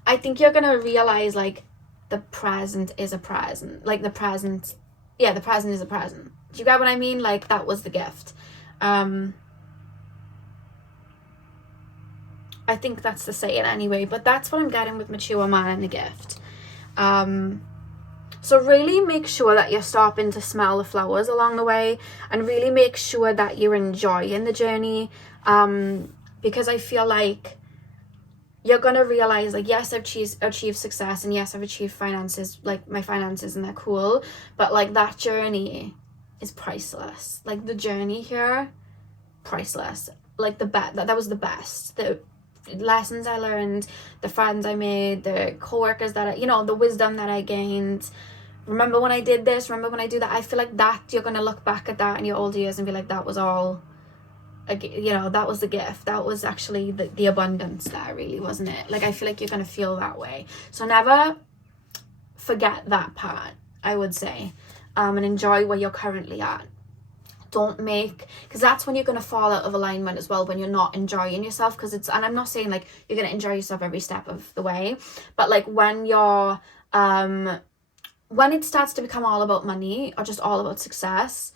I think you're gonna realize like the present is a present. Like the present is a present. Do you get what I mean? Like, that was the gift. I think that's the saying anyway, but that's what I'm getting with mature man and the gift. So really make sure that you're stopping to smell the flowers along the way, and really make sure that you're enjoying the journey, because I feel like you're going to realize, like, yes, I've achieved success, and yes, I've achieved finances, like my finances, and they're cool, but like that journey is priceless. Like the journey here, priceless. Like that was the best. The lessons I learned, the friends I made, the co-workers that the wisdom that I gained. Remember when I did this, remember when I do that. I feel like that you're going to look back at that in your older years and be like, that was all you know, that was the gift. That was actually the abundance there, really, wasn't it? Like, I feel like you're going to feel that way. So never forget that part, I would say, and enjoy where you're currently at. Don't make, because that's when you're going to fall out of alignment as well, when you're not enjoying yourself. Because it's, and I'm not saying like you're going to enjoy yourself every step of the way, but like when you're when it starts to become all about money or just all about success,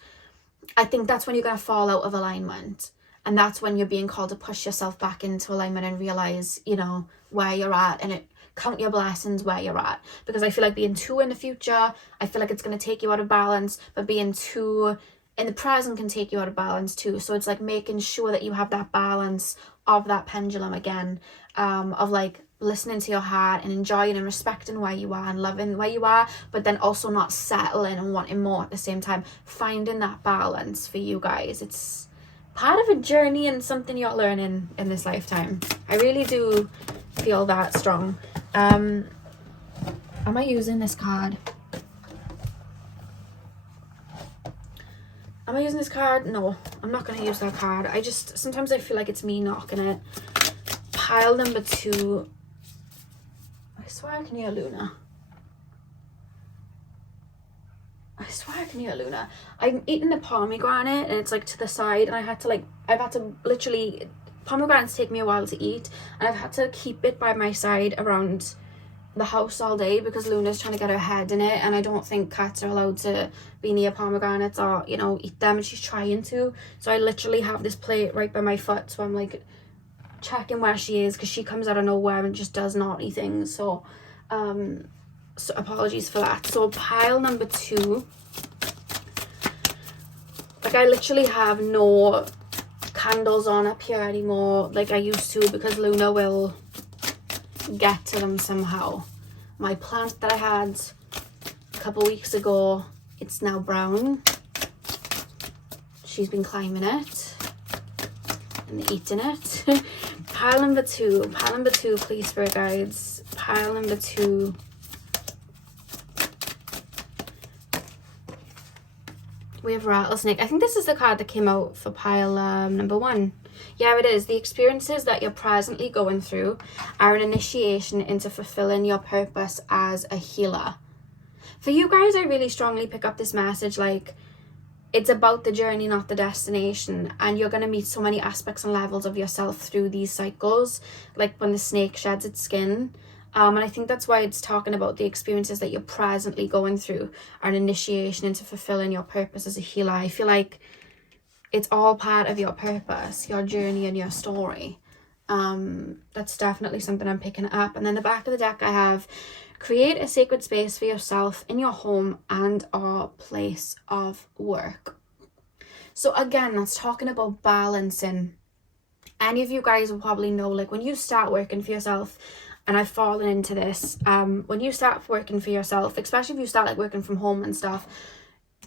I think that's when you're going to fall out of alignment. And that's when you're being called to push yourself back into alignment and realize, you know, where you're at, and count your blessings where you're at. Because I feel like being too in the future, I feel like it's going to take you out of balance, but being too in the present can take you out of balance too. So it's like making sure that you have that balance of that pendulum again, of like listening to your heart and enjoying and respecting where you are and loving where you are, but then also not settling and wanting more at the same time. Finding that balance for you guys, it's part of a journey and something you're learning in this lifetime. I really do feel that strong. Am I using this card? Am I using this card? No, I'm not going to use that card. Sometimes I feel like it's me knocking it. Pile number 2. I swear I can hear Luna. I swear I can hear Luna. I'm eating a pomegranate and it's like to the side, and I've had to literally, pomegranates take me a while to eat, and I've had to keep it by my side around the house all day because Luna's trying to get her head in it, and I don't think cats are allowed to be near pomegranates or, you know, eat them, and she's trying to. So I literally have this plate right by my foot, so I'm like checking where she is because she comes out of nowhere and just does naughty things. So so apologies for that. So pile number 2, like I literally have no candles on up here anymore like I used to, because Luna will get to them somehow. My plant that I had a couple weeks ago, it's now brown. She's been climbing it and eating it. Pile number 2, please, spirit guides. Pile number 2. We have rattlesnake. I think this is the card that came out for pile number 1. Yeah, it is. The experiences that you're presently going through are an initiation into fulfilling your purpose as a healer. For you guys, I really strongly pick up this message like it's about the journey, not the destination. And you're going to meet so many aspects and levels of yourself through these cycles, like when the snake sheds its skin. And I think that's why it's talking about the experiences that you're presently going through are an initiation into fulfilling your purpose as a healer. I feel like it's all part of your purpose, your journey and your story. That's definitely something I'm picking up. And then the back of the deck I have, create a sacred space for yourself in your home and or place of work. So again, that's talking about balancing. Any of you guys will probably know, like when you start working for yourself, and I've fallen into this, when you start working for yourself, especially if you start like working from home and stuff,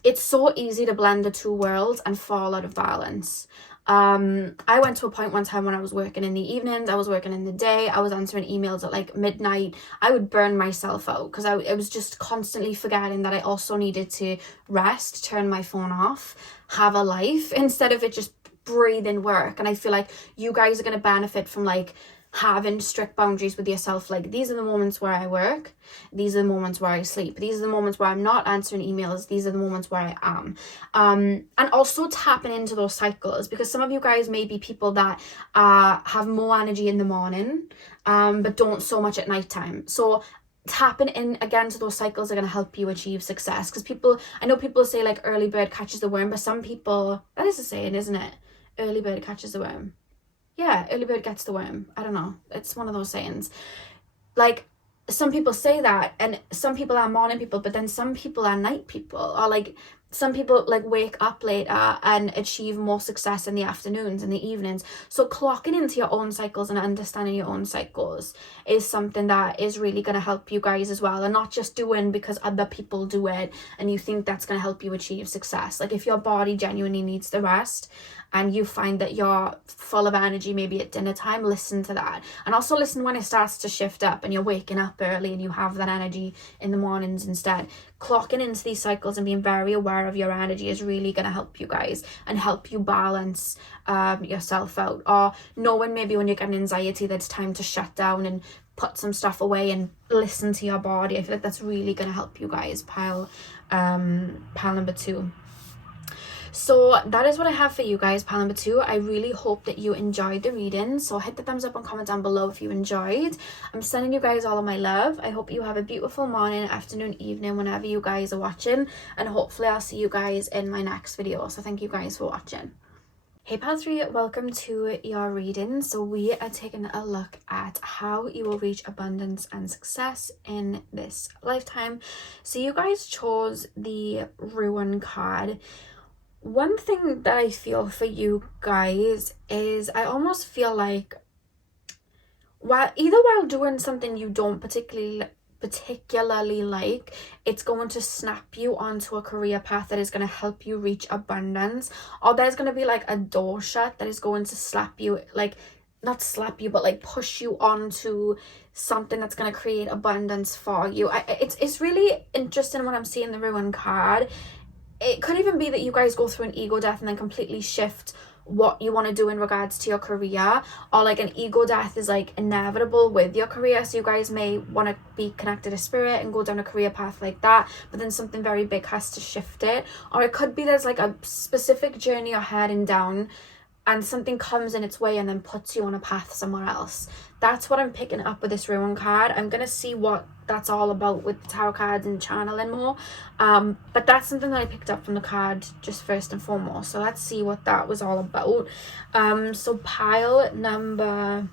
it's so easy to blend the two worlds and fall out of balance. I went to a point one time when I was working in the evenings, I was working in the day, I was answering emails at like midnight. I would burn myself out because I was just constantly forgetting that I also needed to rest, turn my phone off, have a life, instead of it just breathing work. And I feel like you guys are going to benefit from like having strict boundaries with yourself. Like, these are the moments where I work, these are the moments where I sleep, these are the moments where I'm not answering emails, these are the moments where I am. And also tapping into those cycles, because some of you guys may be people that have more energy in the morning, but don't so much at nighttime. So tapping in again to those cycles are going to help you achieve success. Because I know people say like early bird catches the worm, but some people, that is a saying, isn't it? Early bird catches the worm. Yeah, early bird gets the worm. I don't know. It's one of those sayings. Like, some people say that, and some people are morning people, but then some people are night people. Or like, some people like wake up later and achieve more success in the afternoons and the evenings. So clocking into your own cycles and understanding your own cycles is something that is really going to help you guys as well. And not just doing because other people do it and you think that's going to help you achieve success. Like, if your body genuinely needs the rest and you find that you're full of energy maybe at dinner time, listen to that. And also listen when it starts to shift up and you're waking up early and you have that energy in the mornings instead. clocking into these cycles and being very aware of your energy is really going to help you guys and help you balance yourself out. Or knowing maybe when you're getting anxiety that it's time to shut down and put some stuff away and listen to your body. I feel like that's really going to help you guys, pile number 2. So that is what I have for you guys, pile number 2. I really hope that you enjoyed the reading. So hit the thumbs up and comment down below if you enjoyed. I'm sending you guys all of my love. I hope you have a beautiful morning, afternoon, evening, whenever you guys are watching. And hopefully I'll see you guys in my next video. So thank you guys for watching. Hey pile 3, welcome to your reading. So we are taking a look at how you will reach abundance and success in this lifetime. So you guys chose the Ruin card. One thing that I feel for you guys is I almost feel like while doing something you don't particularly like, it's going to snap you onto a career path that is going to help you reach abundance, or there's going to be like a door shut that is going to slap you, like not slap you but like push you onto something that's going to create abundance for you. It's really interesting when I'm seeing the Ruin card. It could even be that you guys go through an ego death and then completely shift what you want to do in regards to your career, or like an ego death is like inevitable with your career, so you guys may want to be connected to spirit and go down a career path like that, but then something very big has to shift it. Or it could be there's like a specific journey you're heading down and something comes in its way and then puts you on a path somewhere else. That's what I'm picking up with this Ruin card. I'm going to see what that's all about with the tarot cards and channeling more. But that's something that I picked up from the card just first and foremost. So let's see what that was all about. So pile number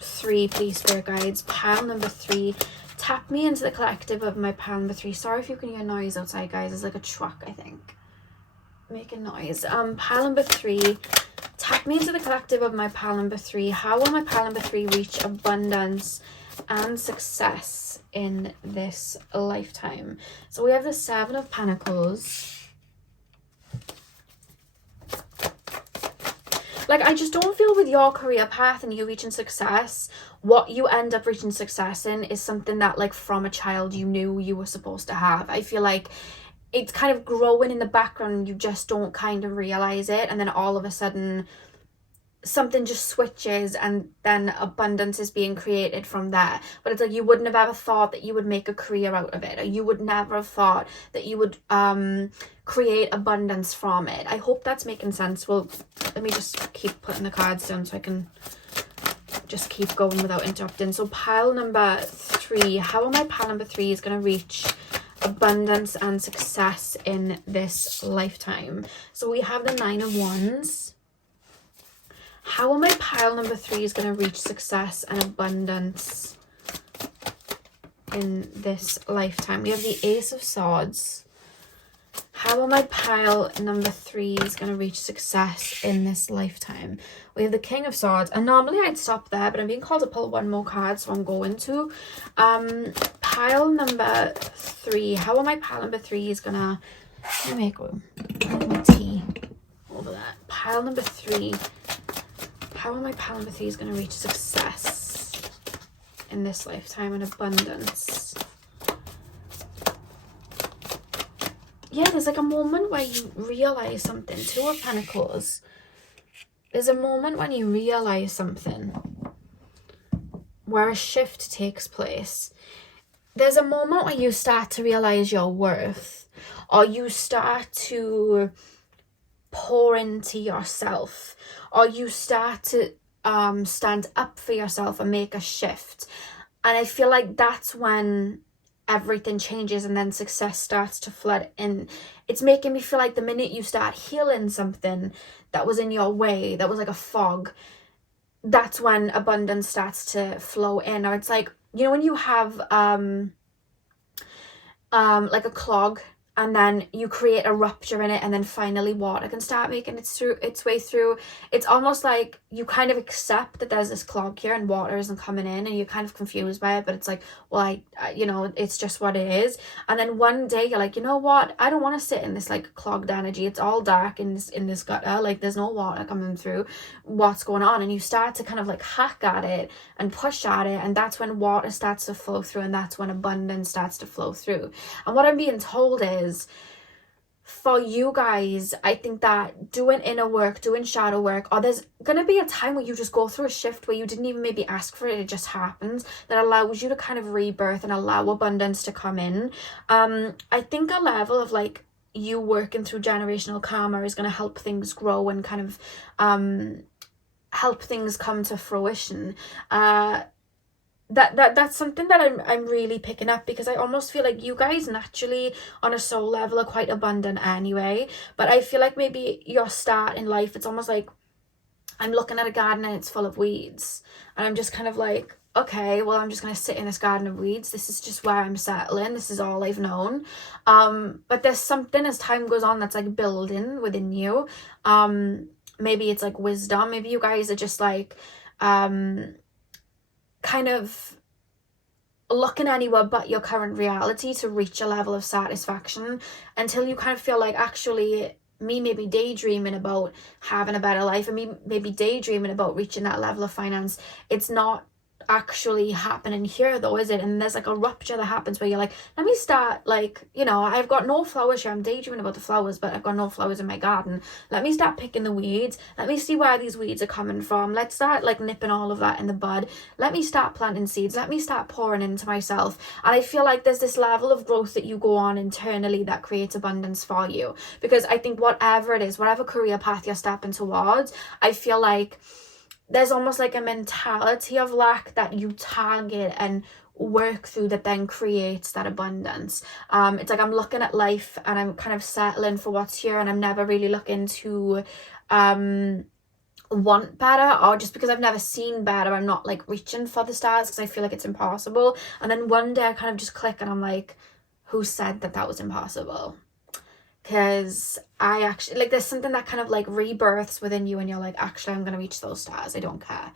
3, please, spirit guides. Pile number 3. Tap me into the collective of my pile number 3. Sorry if you can hear noise outside, guys. There's like a truck, I think, making noise. Pile number 3. Tap me into the collective of my pile number 3. How will my pile number 3 reach abundance and success in this lifetime? So we have the 7 of Pentacles. Like, I just don't feel with your career path and you reaching success, what you end up reaching success in is something that, like, from a child you knew you were supposed to have. I feel like it's kind of growing in the background and you just don't kind of realize it. And then all of a sudden, something just switches and then abundance is being created from there. But it's like you wouldn't have ever thought that you would make a career out of it, or you would never have thought that you would create abundance from it. I hope that's making sense. Well, let me just keep putting the cards down so I can just keep going without interrupting. So pile number 3, how am I pile number 3 is going to reach abundance and success in this lifetime? So we have the 9 of Wands. How am I pile number 3 is going to reach success and abundance in this lifetime? We have the Ace of Swords. How am I pile number 3 is going to reach success in this lifetime? We have the King of Swords. And normally I'd stop there, but I'm being called to pull one more card, so I'm going to. Pile number 3. How am I pile number 3 is going to... Let me make my tea over that. Pile number 3. How am I pile number 3 is going to reach success in this lifetime and abundance? Yeah, there's like a moment where you realize something. 2 of Pentacles. There's a moment when you realize something where a shift takes place. There's a moment where you start to realize your worth, or you start to pour into yourself, or you start to stand up for yourself and make a shift. And I feel like that's when everything changes and then success starts to flood in. It's making me feel like the minute you start healing something that was in your way, that was like a fog, that's when abundance starts to flow in. Or it's like, you know, when you have like a clog and then you create a rupture in it, and then finally water can start making its way through. It's almost like you kind of accept that there's this clog here and water isn't coming in, and you're kind of confused by it, but it's like, well, I it's just what it is. And then one day you're like, you know what, I don't want to sit in this like clogged energy. It's all dark in this gutter, like there's no water coming through. What's going on? And you start to kind of like hack at it and push at it, and that's when water starts to flow through, and that's when abundance starts to flow through. And what I'm being told is, for you guys, I think that doing inner work, doing shadow work, or there's gonna be a time where you just go through a shift where you didn't even maybe ask for it, it just happens, that allows you to kind of rebirth and allow abundance to come in. I think a level of like you working through generational karma is going to help things grow and kind of help things come to fruition. That's something that I'm really picking up, because I almost feel like you guys naturally on a soul level are quite abundant anyway, but I feel like maybe your start in life, it's almost like I'm looking at a garden and it's full of weeds, and I'm just kind of like, okay, well, I'm just going to sit in this garden of weeds. This is just where I'm settling. This is all I've known. But there's something as time goes on that's like building within you. Maybe it's like wisdom. Maybe you guys are just like kind of looking anywhere but your current reality to reach a level of satisfaction, until you kind of feel like, actually, me maybe daydreaming about having a better life, and me maybe daydreaming about reaching that level of finance, it's not actually happening here though, is it? And there's like a rupture that happens where you're like, let me start, like, you know, I've got no flowers here, I'm daydreaming about the flowers, but I've got no flowers in my garden. Let me start picking the weeds. Let me see where these weeds are coming from. Let's start like nipping all of that in the bud. Let me start planting seeds. Let me start pouring into myself. And I feel like there's this level of growth that you go on internally that creates abundance for you, because I think whatever it is, whatever career path you're stepping towards, I feel like there's almost like a mentality of lack that you target and work through that then creates that abundance. It's like I'm looking at life and I'm kind of settling for what's here, and I'm never really looking to want better, or just because I've never seen better, I'm not like reaching for the stars because I feel like it's impossible. And then one day I kind of just click and I'm like, who said that was impossible? Because I actually, like, there's something that kind of like rebirths within you, and you're like, actually, I'm going to reach those stars. I don't care.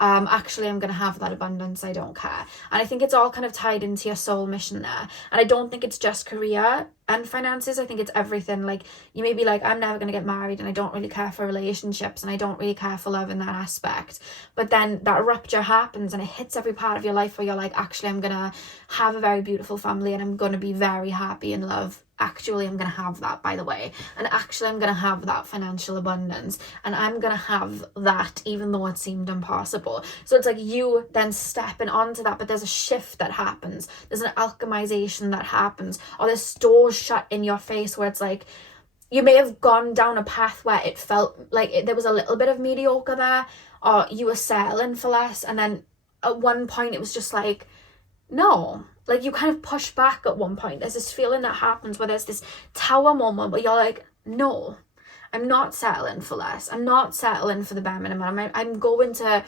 Actually, I'm going to have that abundance. I don't care. And I think it's all kind of tied into your soul mission there. And I don't think it's just career and finances. I think it's everything. Like, you may be like, I'm never going to get married, and I don't really care for relationships, and I don't really care for love in that aspect. But then that rupture happens and it hits every part of your life where you're like, actually, I'm going to have a very beautiful family, and I'm going to be very happy in love. Actually, I'm going to have that, by the way. And actually, I'm going to have that financial abundance. And I'm going to have that even though it seemed impossible. So it's like you then stepping onto that, but there's a shift that happens. There's an alchemization that happens. Or there's doors shut in your face where it's like, you may have gone down a path where it felt like there was a little bit of mediocre there, or you were settling for less. And then at one point, it was just like, no. Like, you kind of push back at one point. There's this feeling that happens where there's this tower moment where you're like, no, I'm not settling for less. I'm not settling for the bare minimum. I'm going to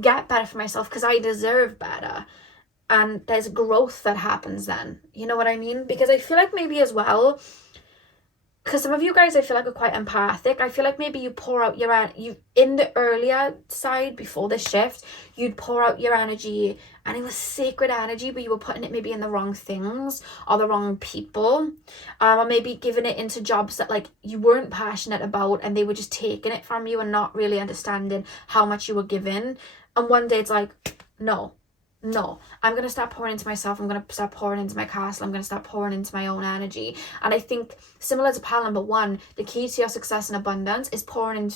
get better for myself because I deserve better. And there's growth that happens then. You know what I mean? Because I feel like maybe as well, because some of you guys, I feel like, are quite empathic. I feel like maybe you pour out you in the earlier side before the shift, you'd pour out your energy, and it was sacred energy, but you were putting it maybe in the wrong things or the wrong people, or maybe giving it into jobs that like you weren't passionate about, and they were just taking it from you and not really understanding how much you were given. And one day it's like, no, I'm going to start pouring into myself. I'm going to start pouring into my castle. I'm going to start pouring into my own energy. And I think, similar to pile number 1, the key to your success and abundance is pouring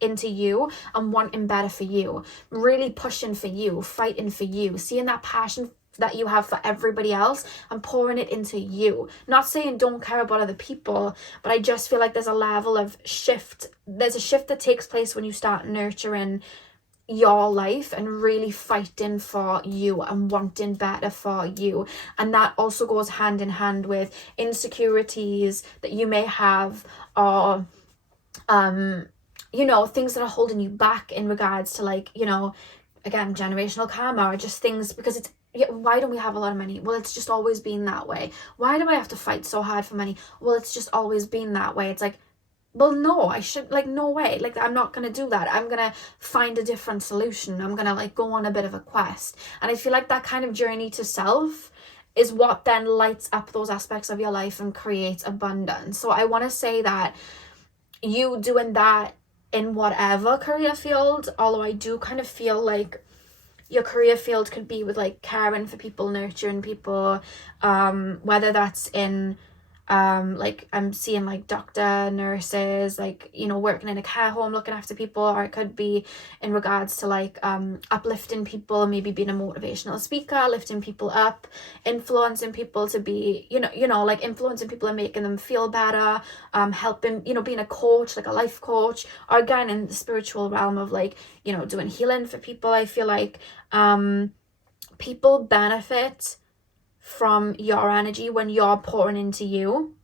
into you and wanting better for you, really pushing for you, fighting for you, seeing that passion that you have for everybody else and pouring it into you. Not saying don't care about other people, but I just feel like there's a level of shift. There's a shift that takes place when you start nurturing your life and really fighting for you and wanting better for you. And that also goes hand in hand with insecurities that you may have, or you know, things that are holding you back in regards to, like, you know, again, generational karma, or just things, because yeah, why don't we have a lot of money? Well, it's just always been that way. Why do I have to fight so hard for money? Well, it's just always been that way. It's like, well, no, I should, like, no way. Like, I'm not going to do that. I'm going to find a different solution. I'm going to, like, go on a bit of a quest. And I feel like that kind of journey to self is what then lights up those aspects of your life and creates abundance. So I want to say that you doing that in whatever career field, although I do kind of feel like your career field could be with, like, caring for people, nurturing people, whether that's in like, I'm seeing, like, doctor, nurses, like, you know, working in a care home, looking after people, or it could be in regards to, like, uplifting people, maybe being a motivational speaker, lifting people up, influencing people to be, you know, like, influencing people and making them feel better, helping, you know, being a coach, like a life coach, or again, in the spiritual realm of, like, you know, doing healing for people. I feel like, people benefit from your energy when you're pouring into you,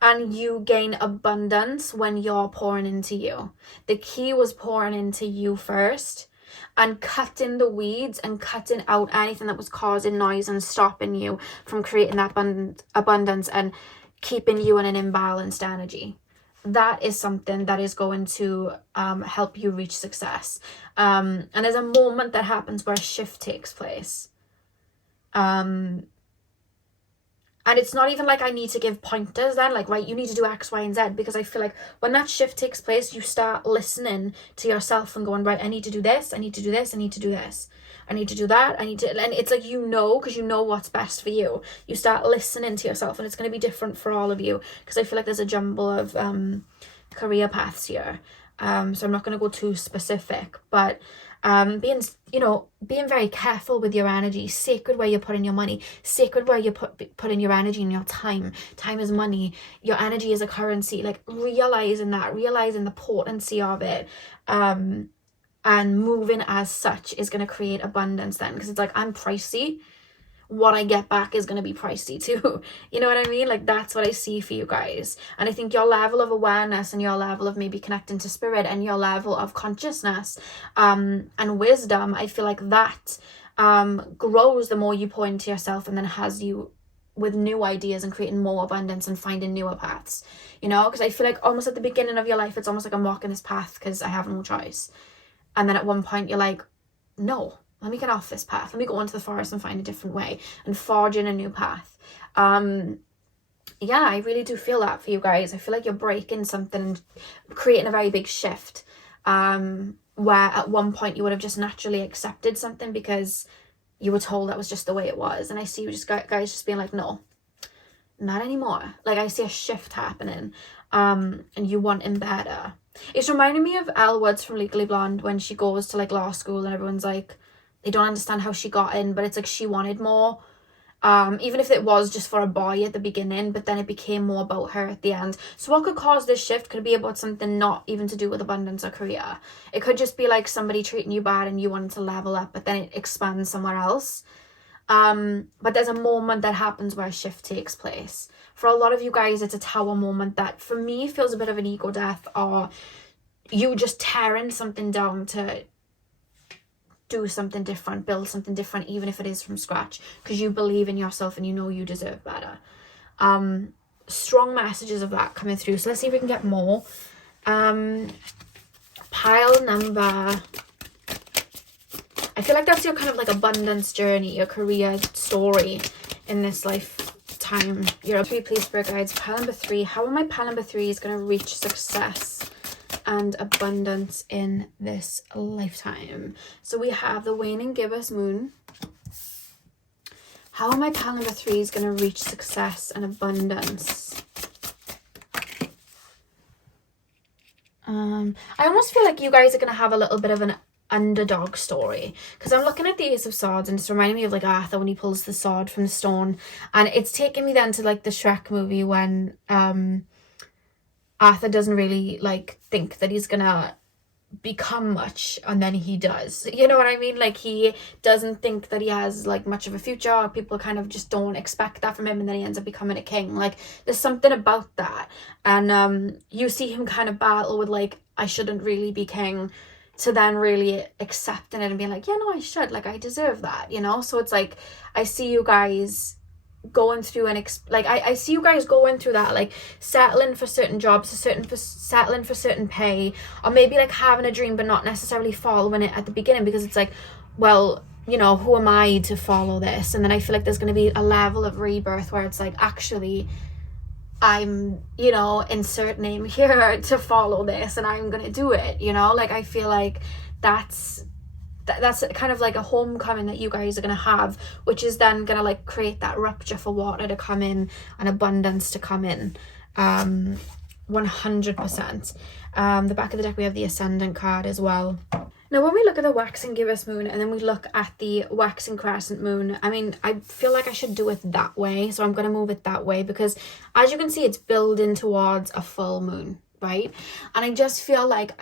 and you gain abundance when you're pouring into you. The key was pouring into you first and cutting the weeds and cutting out anything that was causing noise and stopping you from creating that abundance and keeping you in an imbalanced energy. That is something that is going to help you reach success. And there's a moment that happens where a shift takes place. And it's not even like I need to give pointers then, like, right, you need to do X, Y, and Z, because I feel like when that shift takes place, you start listening to yourself and going, right, I need to do this, I need to do this, I need to do this, I need to do that, and it's like, you know, because you know what's best for you. You start listening to yourself, and it's going to be different for all of you, because I feel like there's a jumble of career paths here. So I'm not going to go too specific, but being very careful with your energy, sacred where you're putting your money, sacred where you're putting your energy and your time. Time is money. Your energy is a currency. Like, realizing the potency of it, and moving as such is going to create abundance then, because it's like, I'm pricey. What I get back is going to be pricey too. You know what I mean? Like, that's what I see for you guys. And I think your level of awareness and your level of maybe connecting to spirit and your level of consciousness and wisdom, I feel like that grows the more you pour into yourself, and then has you with new ideas and creating more abundance and finding newer paths, you know? Because I feel like almost at the beginning of your life, it's almost like I'm walking this path because I have no choice. And then at one point you're like, no, let me get off this path. Let me go into the forest and find a different way and forge in a new path. Yeah, I really do feel that for you guys. I feel like you're breaking something and creating a very big shift. Where at one point you would have just naturally accepted something because you were told that was just the way it was. And I see you just guys just being like, no, not anymore. Like, I see a shift happening. And you wanting better. It's reminding me of Elle Woods from Legally Blonde when she goes to, like, law school and everyone's like, they don't understand how she got in, but it's like she wanted more. Even if it was just for a boy at the beginning, but then it became more about her at the end. So what could cause this shift could be about something not even to do with abundance or career. It could just be like somebody treating you bad and you wanted to level up, but then it expands somewhere else. But there's a moment that happens where a shift takes place. For a lot of you guys, it's a tower moment that for me feels a bit of an ego death, or you just tearing something down to do something different, build something different, even if it is from scratch, because you believe in yourself and you know you deserve better. Strong messages of that coming through. So let's see if we can get more. Pile number, I feel like that's your kind of like abundance journey, your career story in this lifetime. Your 3, please, spirit guides. Pile number 3, how are my pile number 3s going to reach success and abundance in this lifetime? So we have the waning gibbous moon. How are my pile number 3s going to reach success and abundance? I almost feel like you guys are going to have a little bit of an underdog story, because I'm looking at the Ace of Swords and it's reminding me of like Arthur when he pulls the sword from the stone, and it's taking me then to like the Shrek movie when Arthur doesn't really like think that he's gonna become much, and then he does, you know what I mean? Like, he doesn't think that he has like much of a future, or people kind of just don't expect that from him, and then he ends up becoming a king. Like, there's something about that. And you see him kind of battle with like, I shouldn't really be king, to then really accepting it and being like, yeah, no, I should, like, I deserve that, you know? So it's like, I see you guys going through I see you guys going through that, like settling for certain jobs, settling for certain pay, or maybe like having a dream but not necessarily following it at the beginning, because it's like, well, you know, who am I to follow this? And then I feel like there's going to be a level of rebirth where it's like, actually, I'm, you know, insert name here, to follow this, and I'm going to do it, you know? Like, I feel like that's kind of like a homecoming that you guys are going to have, which is then going to like create that rupture for water to come in and abundance to come in. 100%. The back of the deck, we have the Ascendant card as well. Now, when we look at the waxing gibbous moon and then we look at the waxing crescent moon, I mean, I feel like I should do it that way. So I'm going to move it that way because, as you can see, it's building towards a full moon, right? And I just feel like,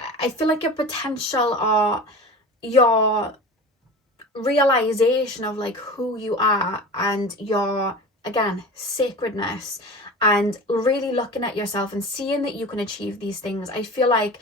your potential, or your realization of like who you are and your, again, sacredness, and really looking at yourself and seeing that you can achieve these things, I feel like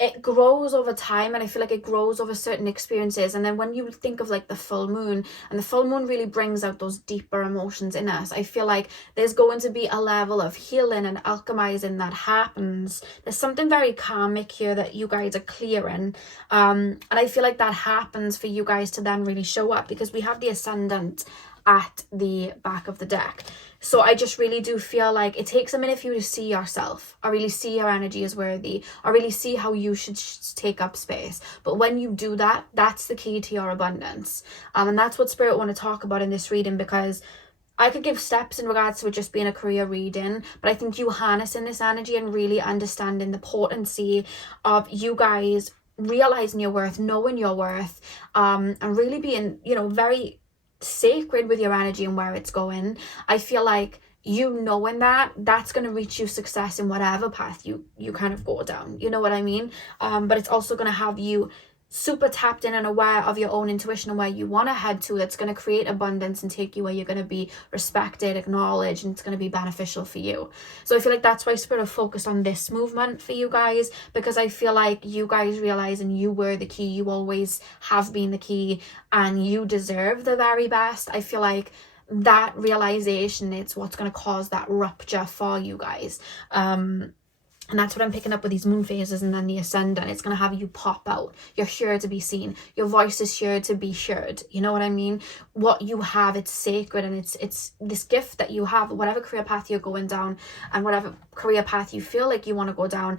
it grows over time, and I feel like it grows over certain experiences. And then when you think of like the full moon, and the full moon really brings out those deeper emotions in us, I feel like there's going to be a level of healing and alchemizing that happens. There's something very karmic here that you guys are clearing, and I feel like that happens for you guys to then really show up, because we have the Ascendant at the back of the deck. So I just really do feel like it takes a minute for you to see yourself, or really see your energy as worthy, or really see how you should take up space. But when you do that, that's the key to your abundance. And that's what Spirit want to talk about in this reading, because I could give steps in regards to it just being a career reading, but I think you harnessing this energy and really understanding the potency of you guys realizing your worth, knowing your worth, and really being, you know, very sacred with your energy and where it's going. I feel like you knowing that's going to reach you success in whatever path you kind of go down, you know what I mean? But it's also going to have you super tapped in and aware of your own intuition and where you want to head to. That's going to create abundance and take you where you're going to be respected, acknowledged, and it's going to be beneficial for you. So I feel like that's why Spirit focused on this movement for you guys, because I feel like you guys realizing you were the key, you always have been the key, and you deserve the very best. I feel like that realization, it's what's going to cause that rupture for you guys. And that's what I'm picking up with these moon phases and then the Ascendant. It's going to have you pop out. You're here to be seen. Your voice is here to be heard. You know what I mean? What you have, it's sacred, and it's this gift that you have. Whatever career path you're going down and whatever career path you feel like you want to go down,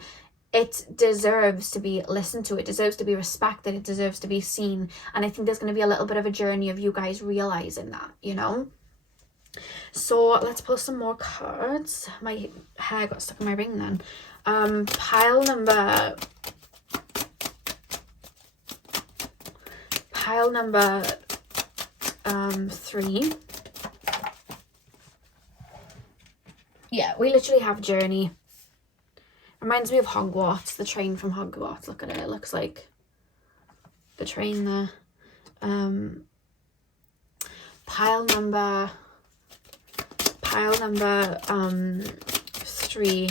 it deserves to be listened to. It deserves to be respected. It deserves to be seen. And I think there's going to be a little bit of a journey of you guys realizing that, you know? So let's pull some more cards. My hair got stuck in my ring then. Pile number 3. Yeah, we literally have journey. Reminds me of Hogwarts, the train from Hogwarts. Look at it. It looks like the train there. Pile number 3.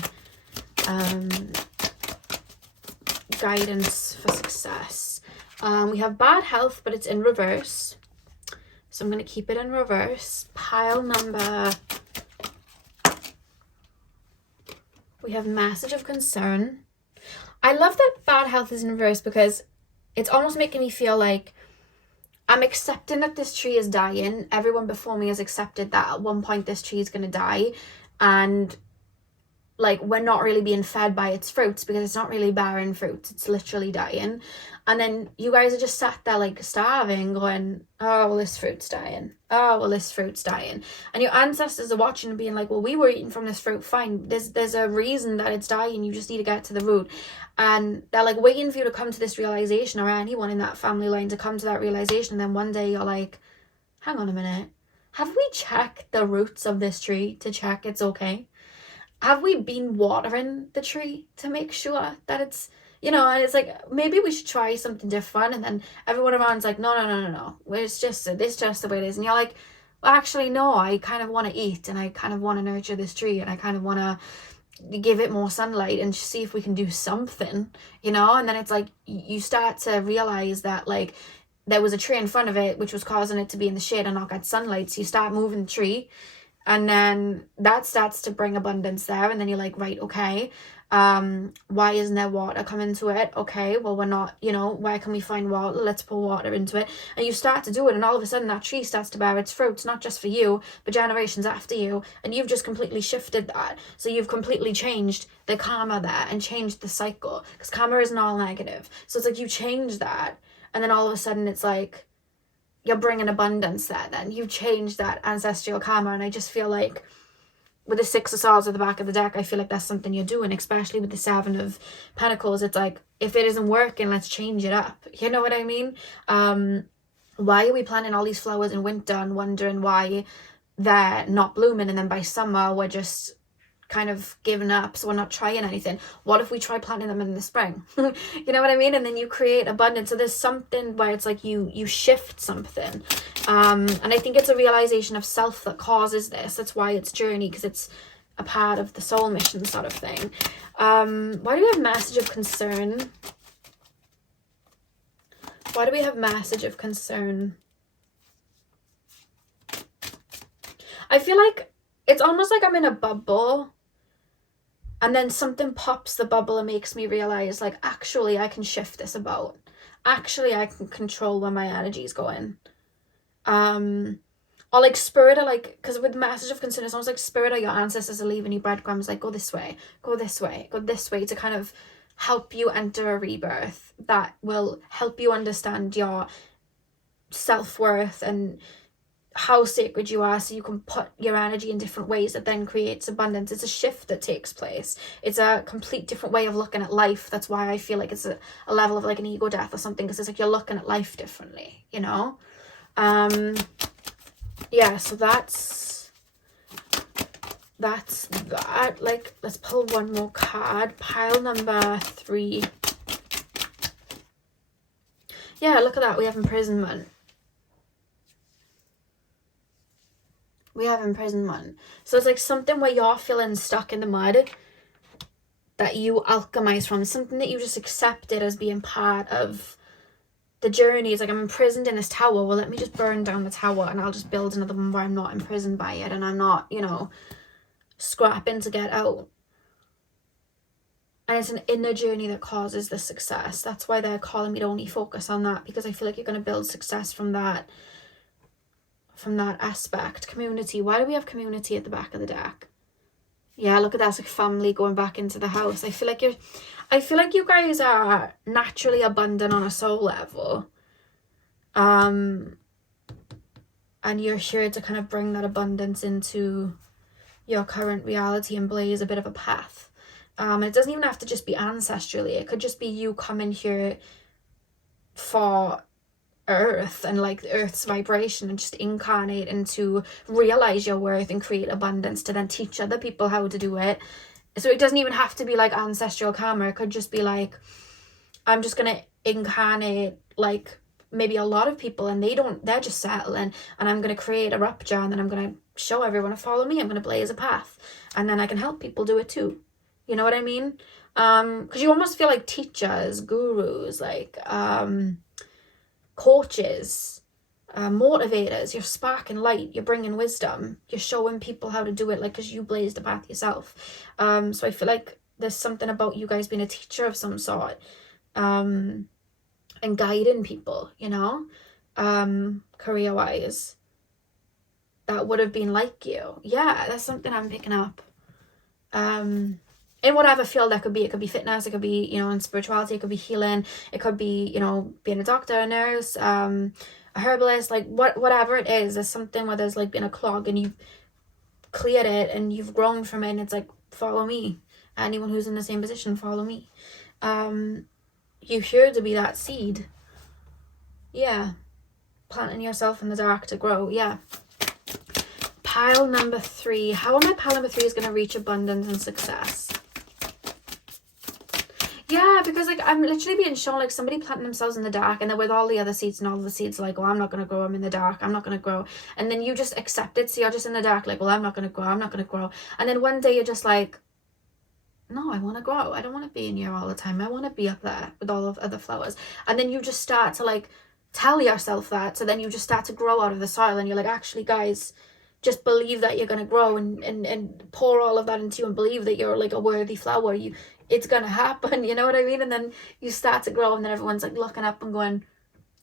Guidance for success. We have bad health, but it's in reverse, so I'm going to keep it in reverse. We have message of concern. I love that bad health is in reverse, because it's almost making me feel like I'm accepting that this tree is dying. Everyone before me has accepted that at one point this tree is going to die, and like we're not really being fed by its fruits, because it's not really bearing fruits, it's literally dying. And then you guys are just sat there like starving, going, oh well, this fruit's dying, oh well, this fruit's dying. And your ancestors are watching and being like, well, we were eating from this fruit, fine, there's a reason that it's dying, you just need to get to the root. And they're like waiting for you to come to this realization, or anyone in that family line to come to that realization. And then one day you're like, hang on a minute, have we checked the roots of this tree to check it's okay? Have we been watering the tree to make sure that it's, you know? And it's like, maybe we should try something different. And then everyone around's like, no. It's just the way it is. And you're like, well, actually, no, I kind of want to eat, and I kind of want to nurture this tree, and I kind of want to, give it more sunlight and see if we can do something, you know? And then it's like you start to realize that like there was a tree in front of it which was causing it to be in the shade and not get sunlight, so you start moving the tree, and then that starts to bring abundance there. And then you're like, right, okay, why isn't there water coming to it? Okay, well, we're not, you know, where can we find water? Let's pour water into it. And you start to do it, and all of a sudden that tree starts to bear its fruits, not just for you, but generations after you. And you've just completely shifted that. So you've completely changed the karma there and changed the cycle, because karma isn't all negative. So it's like you change that, and then all of a sudden it's like you're bringing abundance there. Then you've changed that ancestral karma. And I just feel like with the Six of Swords at the back of the deck, I feel like that's something you're doing, especially with the Seven of Pentacles. It's like, if it isn't working, let's change it up. You know what I mean? Why are we planting all these flowers in winter and wondering why they're not blooming, and then by summer we're just kind of giving up, so we're not trying anything? What if we try planting them in the spring? You know what I mean? And then you create abundance. So there's something where it's like you shift something, and I think it's a realization of self that causes this. That's why it's journey, because it's a part of the soul mission sort of thing. Why do we have message of concern? Why do we have message of concern? I feel like it's almost like I'm in a bubble, and then something pops the bubble and makes me realize, like, actually I can shift this about. Actually I can control where my energy is going. Or like spirit are like, because with the message of concern, it's almost like spirit or your ancestors are leaving you breadcrumbs, like, go this way, go this way, go this way, to kind of help you enter a rebirth that will help you understand your self-worth and how sacred you are, so you can put your energy in different ways that then creates abundance. It's a shift that takes place. It's a complete different way of looking at life. That's why I feel like it's a level of like an ego death or something, because it's like you're looking at life differently, you know? Yeah, so that's that. Like, let's pull one more card. Pile number 3. Yeah, look at that. We have imprisonment. We have imprisonment. So it's like something where you're feeling stuck in the mud that you alchemize from, something that you just accepted as being part of the journey. It's like, I'm imprisoned in this tower. Well, let me just burn down the tower and I'll just build another one where I'm not imprisoned by it and I'm not, you know, scrapping to get out. And it's an inner journey that causes the success. That's why they're calling me to only focus on that, because I feel like you're going to build success from that aspect. Community. Why do we have community at the back of the deck? Yeah, look at that. It's like family going back into the house. I feel like you guys are naturally abundant on a soul level. And you're here to kind of bring that abundance into your current reality and blaze a bit of a path. It doesn't even have to just be ancestrally. It could just be you coming here for earth and like earth's vibration, and just incarnate and to realize your worth and create abundance to then teach other people how to do it. So it doesn't even have to be like ancestral karma. It could just be like, I'm just gonna incarnate like maybe a lot of people and they're just settling, and I'm gonna create a rupture, and then I'm gonna show everyone to follow me. I'm gonna blaze a path, and then I can help people do it too. You know what I mean? Because you almost feel like teachers, gurus, like coaches, motivators. You're sparking light, you're bringing wisdom, you're showing people how to do it, like, because you blazed a path yourself. So I feel like there's something about you guys being a teacher of some sort, and guiding people, you know, career wise, that would have been like you. Yeah, that's something I'm picking up. In whatever field that could be. It could be fitness, it could be, you know, in spirituality, it could be healing, it could be, you know, being a doctor, a nurse, a herbalist, like whatever it is. There's something where there's like been a clog and you've cleared it and you've grown from it, and it's like, follow me. Anyone who's in the same position, follow me. You're here to be that seed. Yeah. Planting yourself in the dark to grow. Yeah. Pile number 3. How am I pile number 3 is going to reach abundance and success? Yeah, because like I'm literally being shown like somebody planting themselves in the dark, and then with all the other seeds, and all the seeds like, oh, I'm not going to grow, I'm in the dark, I'm not going to grow. And then you just accept it, so you're just in the dark like, well, I'm not going to grow, I'm not going to grow. And then one day you're just like, no, I want to grow. I don't want to be in here all the time. I want to be up there with all of other flowers. And then you just start to like tell yourself that. So then you just start to grow out of the soil, and you're like, actually guys, just believe that you're going to grow, and pour all of that into you, and believe that you're like a worthy flower. It's going to happen. You know what I mean? And then you start to grow, and then everyone's like looking up and going,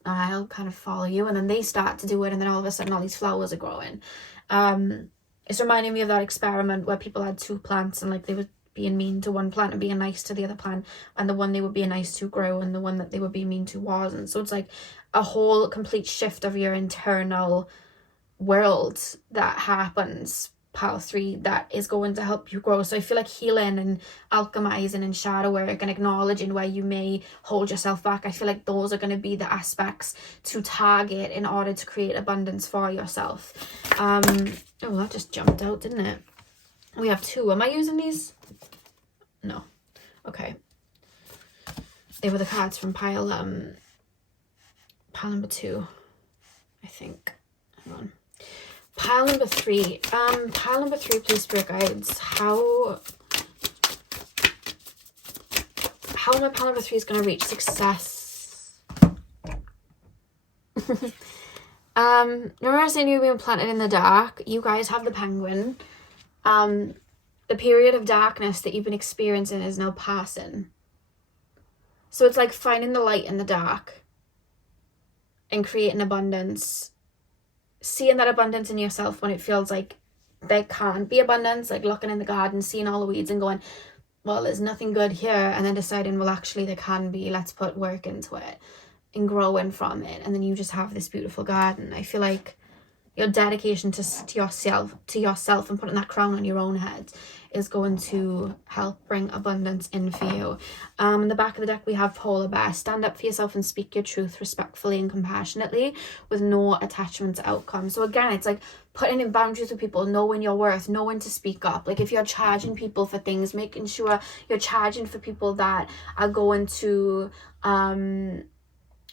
I'll kind of follow you. And then they start to do it. And then all of a sudden all these flowers are growing. It's reminding me of that experiment where people had 2 plants, and like they were being mean to one plant and being nice to the other plant, and the one they were being nice to grew, and the one that they were being mean to wasn't. So it's like a whole complete shift of your internal world that happens, pile 3, that is going to help you grow. So I feel like healing and alchemizing and shadow work and acknowledging where you may hold yourself back, I feel like those are going to be the aspects to target in order to create abundance for yourself. Oh, that just jumped out, didn't it? We have 2. Am I using these? No. Okay. They were the cards from pile number 2, I think. Hang on. Pile number 3. Pile number 3, please, spirit guides. How my pile number 3 is going to reach success. Remember I was saying you were being planted in the dark? You guys have the penguin. The period of darkness that you've been experiencing is now passing. So it's like finding the light in the dark and creating abundance. Seeing that abundance in yourself when it feels like there can't be abundance, like looking in the garden, seeing all the weeds and going, well, there's nothing good here, and then deciding, well, actually there can be, let's put work into it and growing from it, and then you just have this beautiful garden. I feel like your dedication to yourself and putting that crown on your own head is going to help bring abundance in for you. In the back of the deck we have polar bear. Stand up for yourself and speak your truth respectfully and compassionately with no attachment to outcome. So again, it's like putting in boundaries with people, knowing your worth, knowing to speak up. Like if you're charging people for things, making sure you're charging for people that are going to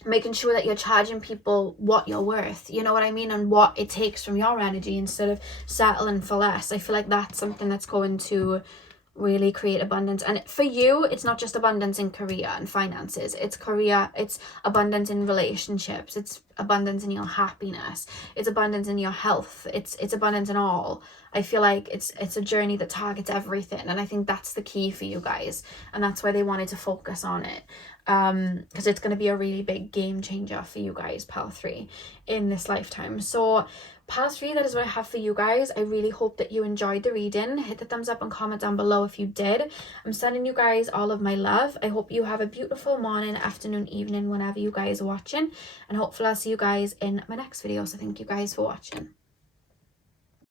making sure that you're charging people what you're worth, you know what I mean, and what it takes from your energy instead of settling for less. I feel like that's something that's going to really create abundance. And for you, it's not just abundance in career and finances, it's abundance in relationships, it's abundance in your happiness, it's abundance in your health, it's abundance in all. I feel like it's a journey that targets everything, and I think that's the key for you guys, and that's why they wanted to focus on it, because it's going to be a really big game changer for you guys, pile 3, in this lifetime. So pile 3, that is what I have for you guys. I really hope that you enjoyed the reading. Hit the thumbs up and comment down below if you did. I'm sending you guys all of my love. I hope you have a beautiful morning, afternoon, evening, whenever you guys are watching, and hopefully I'll see you guys in my next video. So thank you guys for watching.